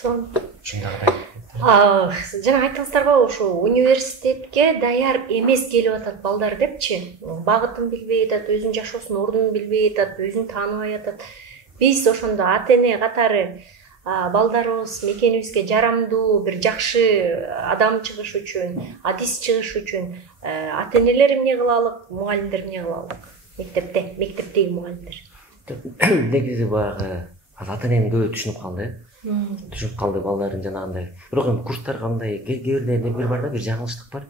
Ушундагыдай. Жана айттыңыздарбы, ошо университетке даяр эмес келип атат балдар депчи. Багытын билбей атат, өзүнүн жашоосунун ордун билбей атат, өзүн тааныбай атат. Биз ошондо ата-эне катары балдарыбыз мекенибизге жарамдуу бир жакшы адам чыгыш үчүн, адис чыгыш үчүн ата-энелер эмне кылалык, мугалимдер эмне кылалык? Мектептеги мугалимдер. Негизи баягы ата-энени көбү түшүнүп калды. Түшүнүп калды балдарын жанагындай. Бирок эми курстарга мындай кээ бир бар да, бир жаңылыштык бар.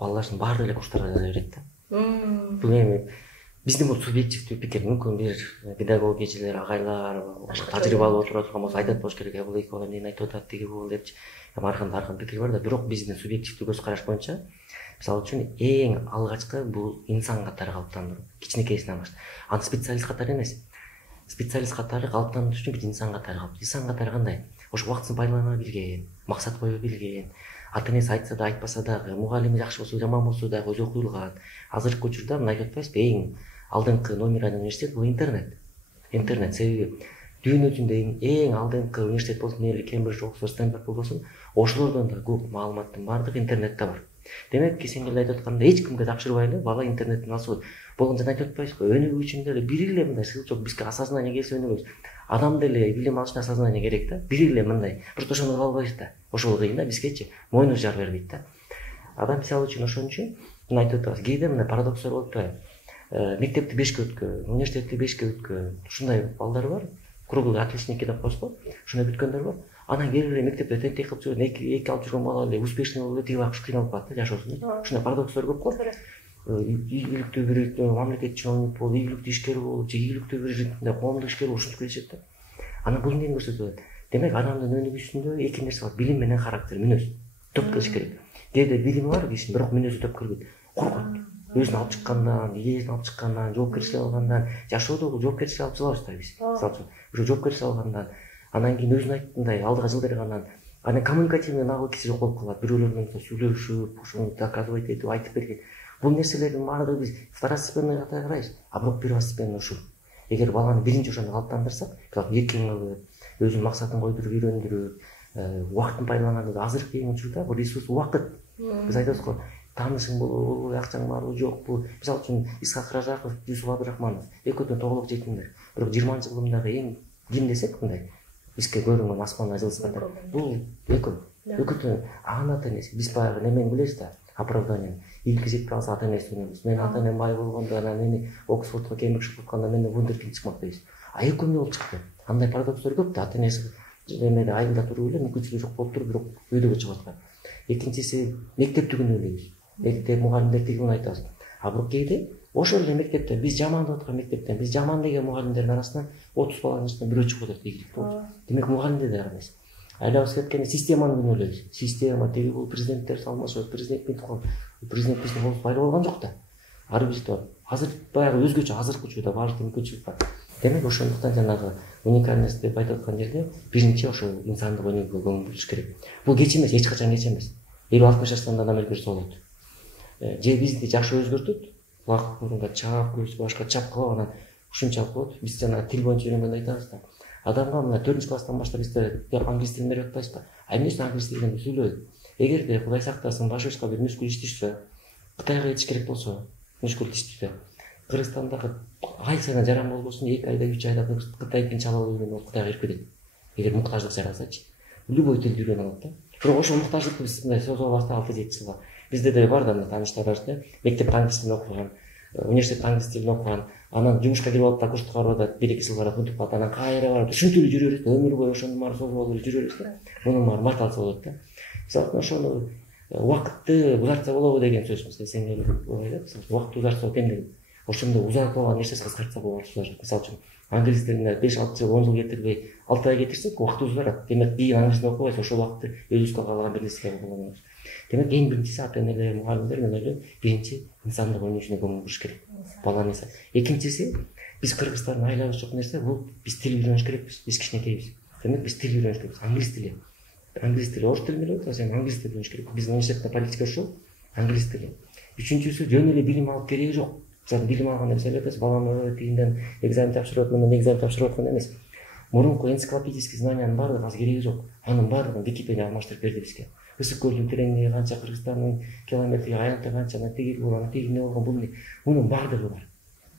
Балдардын баары эле курстарга жаза берет да. Бул эми биздин бул субъективдүү пикир, мүмкүн бир педагог кечилер, агайлар, тажрыйбалуу отура турган болсо айтат болуш керек, бул эки бала эмнени айтып атат, тиги бул депчи. Аркан пикир бар да, бирок биздин субъективдүү көз караш боюнча, мисалы үчүн эң алгачкы бул инсан катары калыптандыруу. Кичинекейсинен баштап. Аны специалист катары эмес. Специалист катары калыптандырыш үчүн бир инсан катары калып. Инсан катары кандай? Ошо убактысын байлана билген, максат кое билген, ата-энеси айтса да айтпаса дагы, мугалими жакшы болсо жаман болсо дагы өзү окуйлган. Азыркы учурда мына айтып атпайсызбы, эң алдыңкы номер 1 университет бул интернет. Интернет себеби дүйнө жүзүндө эң алдыңкы университет болсун, эле Кембридж, Оксфорд, Стэнфорд болсун, ошолордон да көп маалыматтын баардыгы интернетте бар. Демек, сен эле айтып атканда эч кимге тапшырбай эле бала интернеттен алса болгон жана айтып атпайсызбы, өнүгүү үчүн деле бир эле мындай сылчок бизге осознание келсе өнүгөбүз. Адам деле билим алышына осознание керек да. Бир эле мындай. Просто ошону кыла албайбыз да. Ошол кыйын да бизгечи. Мойнубуз жар бербейт да. Адам мисалы үчүн ошон үчүн мына айтып атабыз. Кээде мына парадокстор болуп турат. Мектепти 5ке өткөн, университетти 5ке өткөн, ушундай балдар бар. Круглый отличники деп коебуз го. Ушундай бүткөндөр бар. Анан келип эле мектепте тентек кылып жүргөн, эки алып жүргөн бала эле успешный болуп эле тиги бак кыйналып калат да жашоосунда. Ушундай парадокстор көп го. Ийгиликтүү бир мамлекет чиновник болуп, ийгиликтүү ишкер болуп, же ийгиликтүү бир коомдук ишкер болуп ушинтип келишет да. Анан бул эмнени көрсөтөт? Демек, адамдын өнүгүүсүндө эки нерсе бар: билим менен характер, мүнөз. Топ келиш керек. Кээде билими бар кишинин, бирок мүнөзү топ келбейт. Коркот. Өзүн алып чыккандан, идеясын алып чыккандан, жоопкерчилик алгандан, жашоодогу жоопкерчилик алып чыгабыз да биз. Мисалы үчүн, ошо жоопкерчилик алгандан, анан кийин өзүн айткандай алдыга жылдыргандан, анан коммуникативный навык жок болуп калат. Бирөөлөр менен сүйлөшүп, ошону доказывать этип, айтып берген. Бул нерселердин баардыгы биз второстепенный катары карайбыз, а бирок первостепенный ушул. эгер баланы биринчи ошондо калыптандырсак, эркин кылып, өзүнүн максатын койдуруп үйрөндүрүп, убакытын пайдаланып, азыркы эң учурда бул ресурс убакыт. Биз айтабыз го, таанышың болобу, акчаң барбы, жокпу. Мисалы үчүн Исхак Ражаков, Юсуп Абдрахманов экөөдөн тоголок жетимдер. Бирок 20 жылдагы эң ким десек мындай бизге көрүнгөн аспан жылсыкта бул экөөдөн анын ата энеси. Биз баягы немени билебиз да, оправдание. Илки жетип калса ата энеси өнөбүз. Мен ата энем бай болгондо анан мени Оксфордко Кембридж окутканда менден вундеркинд чыкмак дейбиз. Экөө болуп чыкты. Андай парадокстор көп да, ата энеси эмеде айылда туруп эле мүмкүнчүлүгү жок болуп туруп, бирок үйдөгө чыгып аткан. Экинчиси мектептигин ойлойбуз. Мектеп мугалимдер тигин айтабыз. А бирок кээде ошол эле мектепте биз жаман деп аткан мектептен биз жаман деген мугалимдердин арасынан 30 баланын ичинен бирөө чыгып атат ийгилик болчу. Демек мугалимде да эмес. Айлабыз кеткенде системаны ойлойбуз. Система тиги бул президенттер салмашат, президент мынтип президент биздин колубуз байлап алган жок да. Ар бирибизде бар. Азыр баягы өзгөчө азыркы учурда баардык мүмкүнчүлүк бар. Демек ошондуктан жанагы уникальность деп айтып аткан жерде биринчи ошо инсандык өнүгүүгө көңүл буруш керек. Бул кеч эмес, эч качан кеч эмес. 50-60 жаштан адам өзгөрсө болот. Же бизди жакшы өзгөртөт, убакыт мурунга чап, көз башка чапкылап анан ушунчалык болот. Биз жана тил боюнча үйрөнгөндө айтабыз да. Адамга мына 4-класстан баштап бизде англис тилин берип атпайсызбы? Эмне үчүн англис тилин сүйлөйт? Эгерде Кудай сактасын башыбызга бир мүшкүл иш түшсө, Кытайга кетиш керек болсо, мүшкүл иш түшсө, Кыргызстандагы ай сайын жаран болбосун 2 айда 3 айда Кытайдын чалып алып ол Кытайга кирип кетет. Эгер муктаждык жаралсачы, любой тилди үйрөнүп алат да. Бирок ошол муктаждыкты биз мындай созо алабыз 6-7 жылга. Бизде да бар да тааныштар бар да. Мектеп англис тилин окуган, университет англис тилин окуган, анан жумушка кирип алып да курсту карап атат, 1-2 жыл барат, унутуп калат, анан кайра барып ушинтип эле жүрө берет да, өмүр бою ошондун баарын созуп алып эле жүрө берет да. Мунун баары марталса болот да. Мисалы ошону убакытты узартса болобу деген сөз эсеңдеп ой да. Убакытты узартса эмне? Ошондо узартып алган нерсеси кыскартса болот. Мисалы үчүн англис тилине 5-6 жыл 10 жыл кетирбей 6 ай кетирсек убакыт узарат. Демек бийин англис тилин окубайсыз, ошол убакытты өзүбүзгө каалаган бир нерсеге колдонобуз. Демек эң биринчиси ата энелер, мугалимдер мен ойлойм, биринчи инсандык өнүгүшүнө көңүл буруш керек. Баланы. Экинчиси, биз Кыргызстандын айлабыз жок нерсе бул биз тил үйрөнүш керекпиз. Биз кичинекейбиз. Демек биз тил үйрөнүш керекпиз. Англис тили. Англис тили, орус тилин билет, сен англис тилин үйрөнүш керек. Биздин университетте политика ушул, англис тили. Үчүнчүсү, жөн эле билим алып кереги жок. Мисалы билим алганда биз айтабыз, балам тигинден экзамен тапшырып, мындан экзамен тапшырып аткан эмес. Мурунку энциклопедический знаниянын баардыгы азыр кереги жок. Анын баардыгын Википедия алмаштырып берди бизге. Ысык көлдүн тереңдиги канча, Кыргызстандын километри аянты канча, тиги болгон, тиги эмне болгон, бул эмне? Мунун баардыгы бар.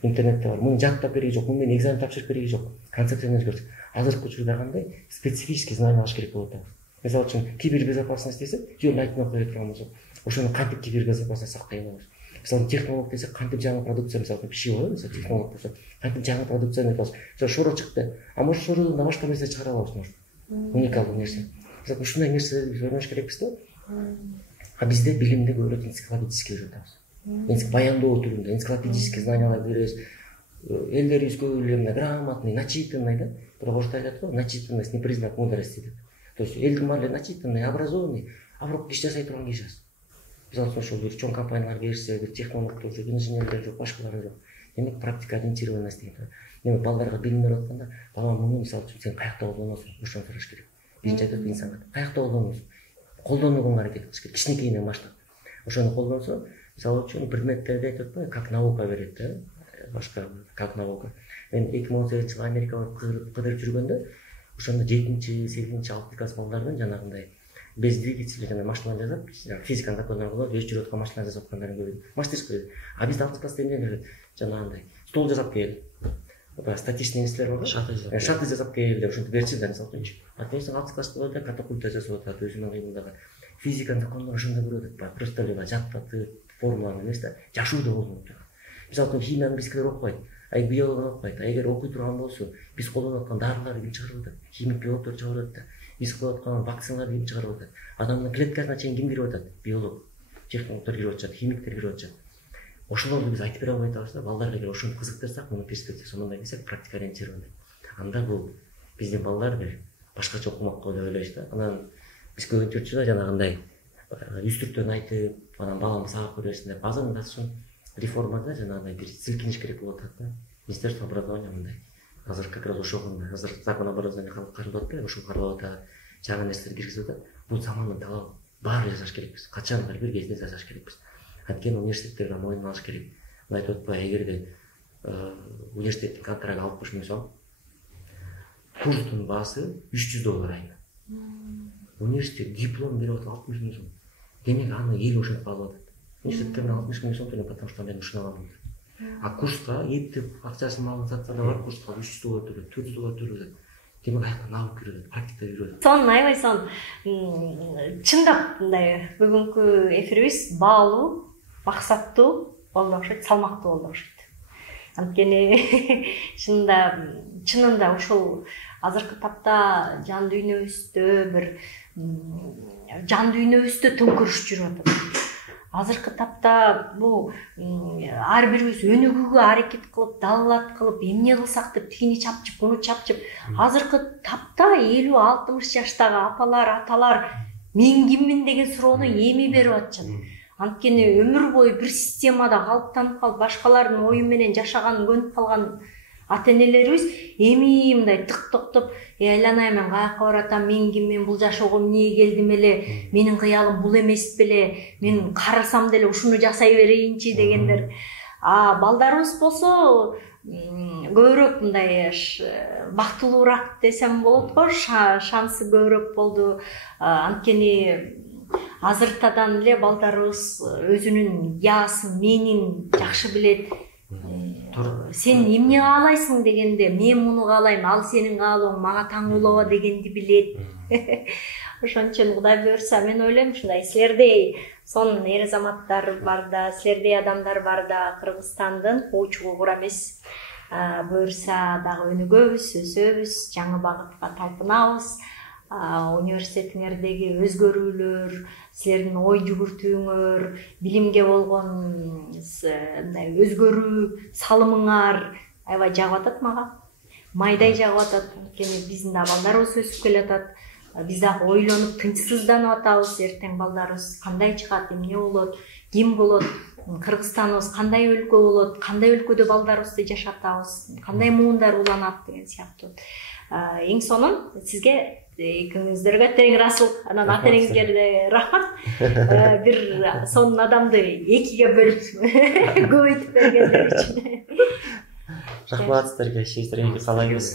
Интернетте бар. Муну жаттап кереги жок, муну экзамен тапшырып кереги жок. Концепцияны өзгөртүп. Азыркы учурда кандай специфический знания алыш керек болот. Мисалы үчүн кибербезопасность десек, жөн айтып окуй турган болсок, ошону кантип кибербезопасность сактай алабыз? Мисалы технолог десек, кантип жаңы продукция, мисалы пищевой, мисалы технолог болсо, кантип жаңы продукцияны алабыз? Мисалы шоро чыкты, а может шородон да башка нерсе чыгара алабыз, может. Уникалдуу нерсе. Мисалы ушундай нерселерди биз ойлонуш керекпиз да. А бизде билимди көбүрөөк энциклопедический үйрөтөбүз. Баяндоо түрүндө энциклопедический знаниялар беребиз. Элдерибиз көбү эле грамотный, начитанный да. Бирок орусда айтат го, начитанность не признак мудрости деп. То есть элдин баары начитанный, образованный, а бирок иш жасай турган киши аз. Мисалы үчүн ошол бир чоң компаниялар берсе, бир технологдор жок, инженерлер жок, башкалары жок. Демек практика ориентированность деген. Демек балдарга билим берип атканда, балам муну мисалы үчүн сен каякта колдоносуң, ошону сураш керек. Биринчи айтат инсанга, каякта колдоносуң? Колдонууга аракет кылыш керек, кичинекейинен баштап. Ошону колдонсо, мисалы үчүн предметтерди айтып атпайбы, как наука берет да, башка как наука. Мен 2018 жылы Америкага кыдырып жүргөндө, ошондо 7-8 6 класс балдардын жанагындай без двигателя жана машина жасап, физиканын закондорун колдонуп, өз жүрөт аткан машина жасап аткандарын көрдүм. Мастерская. А бизде 6 класста эмне берет? Жанагындай стол жасап кел. Статичный нерселер бар. Шаты жасап кел деп ошентип берчи да, мисалы үчүн. А теңсиң 6 класста болот, катапульта жасап атат, өзүнүн кыймылдагы. Физиканын закондорун ошондо көрөт, просто эле жаттатып, формуланы эмес да, жашууда колдонуп турат. Мисалы үчүн химияны бизкилер окубайт, ай биологияны окубайт. Эгер окуй турган болсо, биз колдонуп аткан дарыларды ким чыгарып атат? Химик биологдор чыгарып атат да. Биз кылып аткан вакциналарды ким чыгарып атат? Адамдын клеткасына чейин ким кирип атат? Биолог, технологдор кирип атат, химиктер кирип атат. Ошолорду биз айтып бере албай атабыз да. Балдарга эгер ошону кызыктырсак, мунун перспективаси мындай десек, практика ориентированный. Анда бул биздин балдар бир башкача окумак деп ойлойбуз да. Анан биз көбүнчө учурда жанагындай үстүртөн айтып, анан баламды сабак бересин деп азырында реформада жанагындай бир силкиниш керек болуп атат да. Министерство образования мындай. Азыр как раз ошого азыр закон образования каралып атпайбы, ошол каралып атат, жаңы нерселер киргизип атат. Бул замандын талабы. Баары жасаш керекпиз. Качан бир кезде жасаш керекпиз. Анткени университеттер да мойнуна алыш керек. Айтып атпайбы, эгерде университеттин контрагы 60 000 сом. Курстун баасы $300 айына. Университет диплом берип атат 60 000 сом. Демек аны эл ошентип алып атат. Университеттен 60 000 сом төлөп, потому что мен ушуну алам. А курска эптеп акчасын алып сатса да бар, курска $300 төлөп, $400 төлөп. Демек аяктан алып кирет, практика жүрөт. Сон аябай сон чындап мындай бүгүнкү эфирибиз баалуу, максаттуу болду окшойт, салмактуу болду окшойт. Анткени чынында ушул азыркы тапта жан дүйнөбүздө бир жан дүйнөбүздө төңкөрүш жүрүп атат. Азыркы тапта бул ар бирибиз өнүгүүгө аракет кылып, далалат кылып, эмне кылсак деп тигини чапчып, муну чапчып. Азыркы тапта 50-60 жаштагы апалар, аталар мен киммин деген суроону эми берип атышат. Анткени өмүр бою бир системада калыптанып калып, башкалардын ою менен жашаганын көнүп калган ата-энелерибиз эми мындай тык токтоп, айланай мен каяка баратам, мен ким, мен бул жашоого эмне келдим эле, менин кыялым бул эмес беле, мен карасам деле ушуну жасай берейинчи дегендер. Балдарыбыз болсо көбүрөөк мындай бактылуураак десем болот го, шансы көбүрөөк болду. Анткени азыртадан эле балдарыбыз өзүнүн яасын, менин жакшы билет. Сен эмне каалайсың дегенде, мен муну каалайм, ал сенин каалооң мага таң болобо дегенди билет. Ошон үчүн Кудай буйрса, мен ойлойм ушундай силердей сон эр азаматтар бар да, силердей адамдар бар да, Кыргызстандын учугу кура эмес. Буйрса дагы өнүгөбүз, өсөбүз, жаңы багытка талпынабыз. Университетиңердеги өзгөрүүлөр, силердин ой жүгүртүүңөр, билимге болгон мындай өзгөрүү салымыңар аябай жагып атат мага. Майдай жагып атат. Анткени биздин да балдарыбыз өсүп келатат. Биз дагы ойлонуп, тынчсызданып атабыз. Эртең балдарыбыз кандай чыгат, эмне болот, ким болот, Кыргызстаныбыз кандай өлкө болот, кандай өлкөдө балдарыбызды жашатабыз, кандай муундар уланат деген сыяктуу. Эң сонун сизге экөөңүздөргө тең ыраазычылык, анан ата-энеңизге рахмат. Бир сонун адамды экиге бөлүп көбөйтүп бергендер үчүн. Рахмат сиздерге, шейттерге каалайбыз.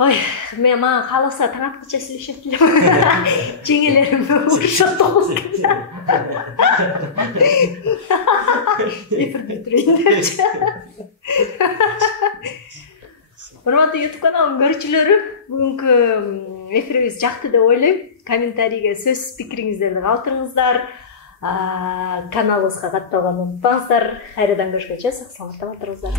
Ой, мен мага кааласа таң аткыча сүйлөшөт элем. Жеңелерим урушат болуп. Эфир бүтүрөйүн депчи. Урматтуу YouTube каналым көрүүчүлөрү, бүгүнкү эфирибиз жакты деп ойлойм. Комментарийге сөз пикириңиздерди калтырыңыздар. Каналыбызга катталганды унутпаңыздар. Кайрадан көрүшкөнчө сак саламатта болуңуздар.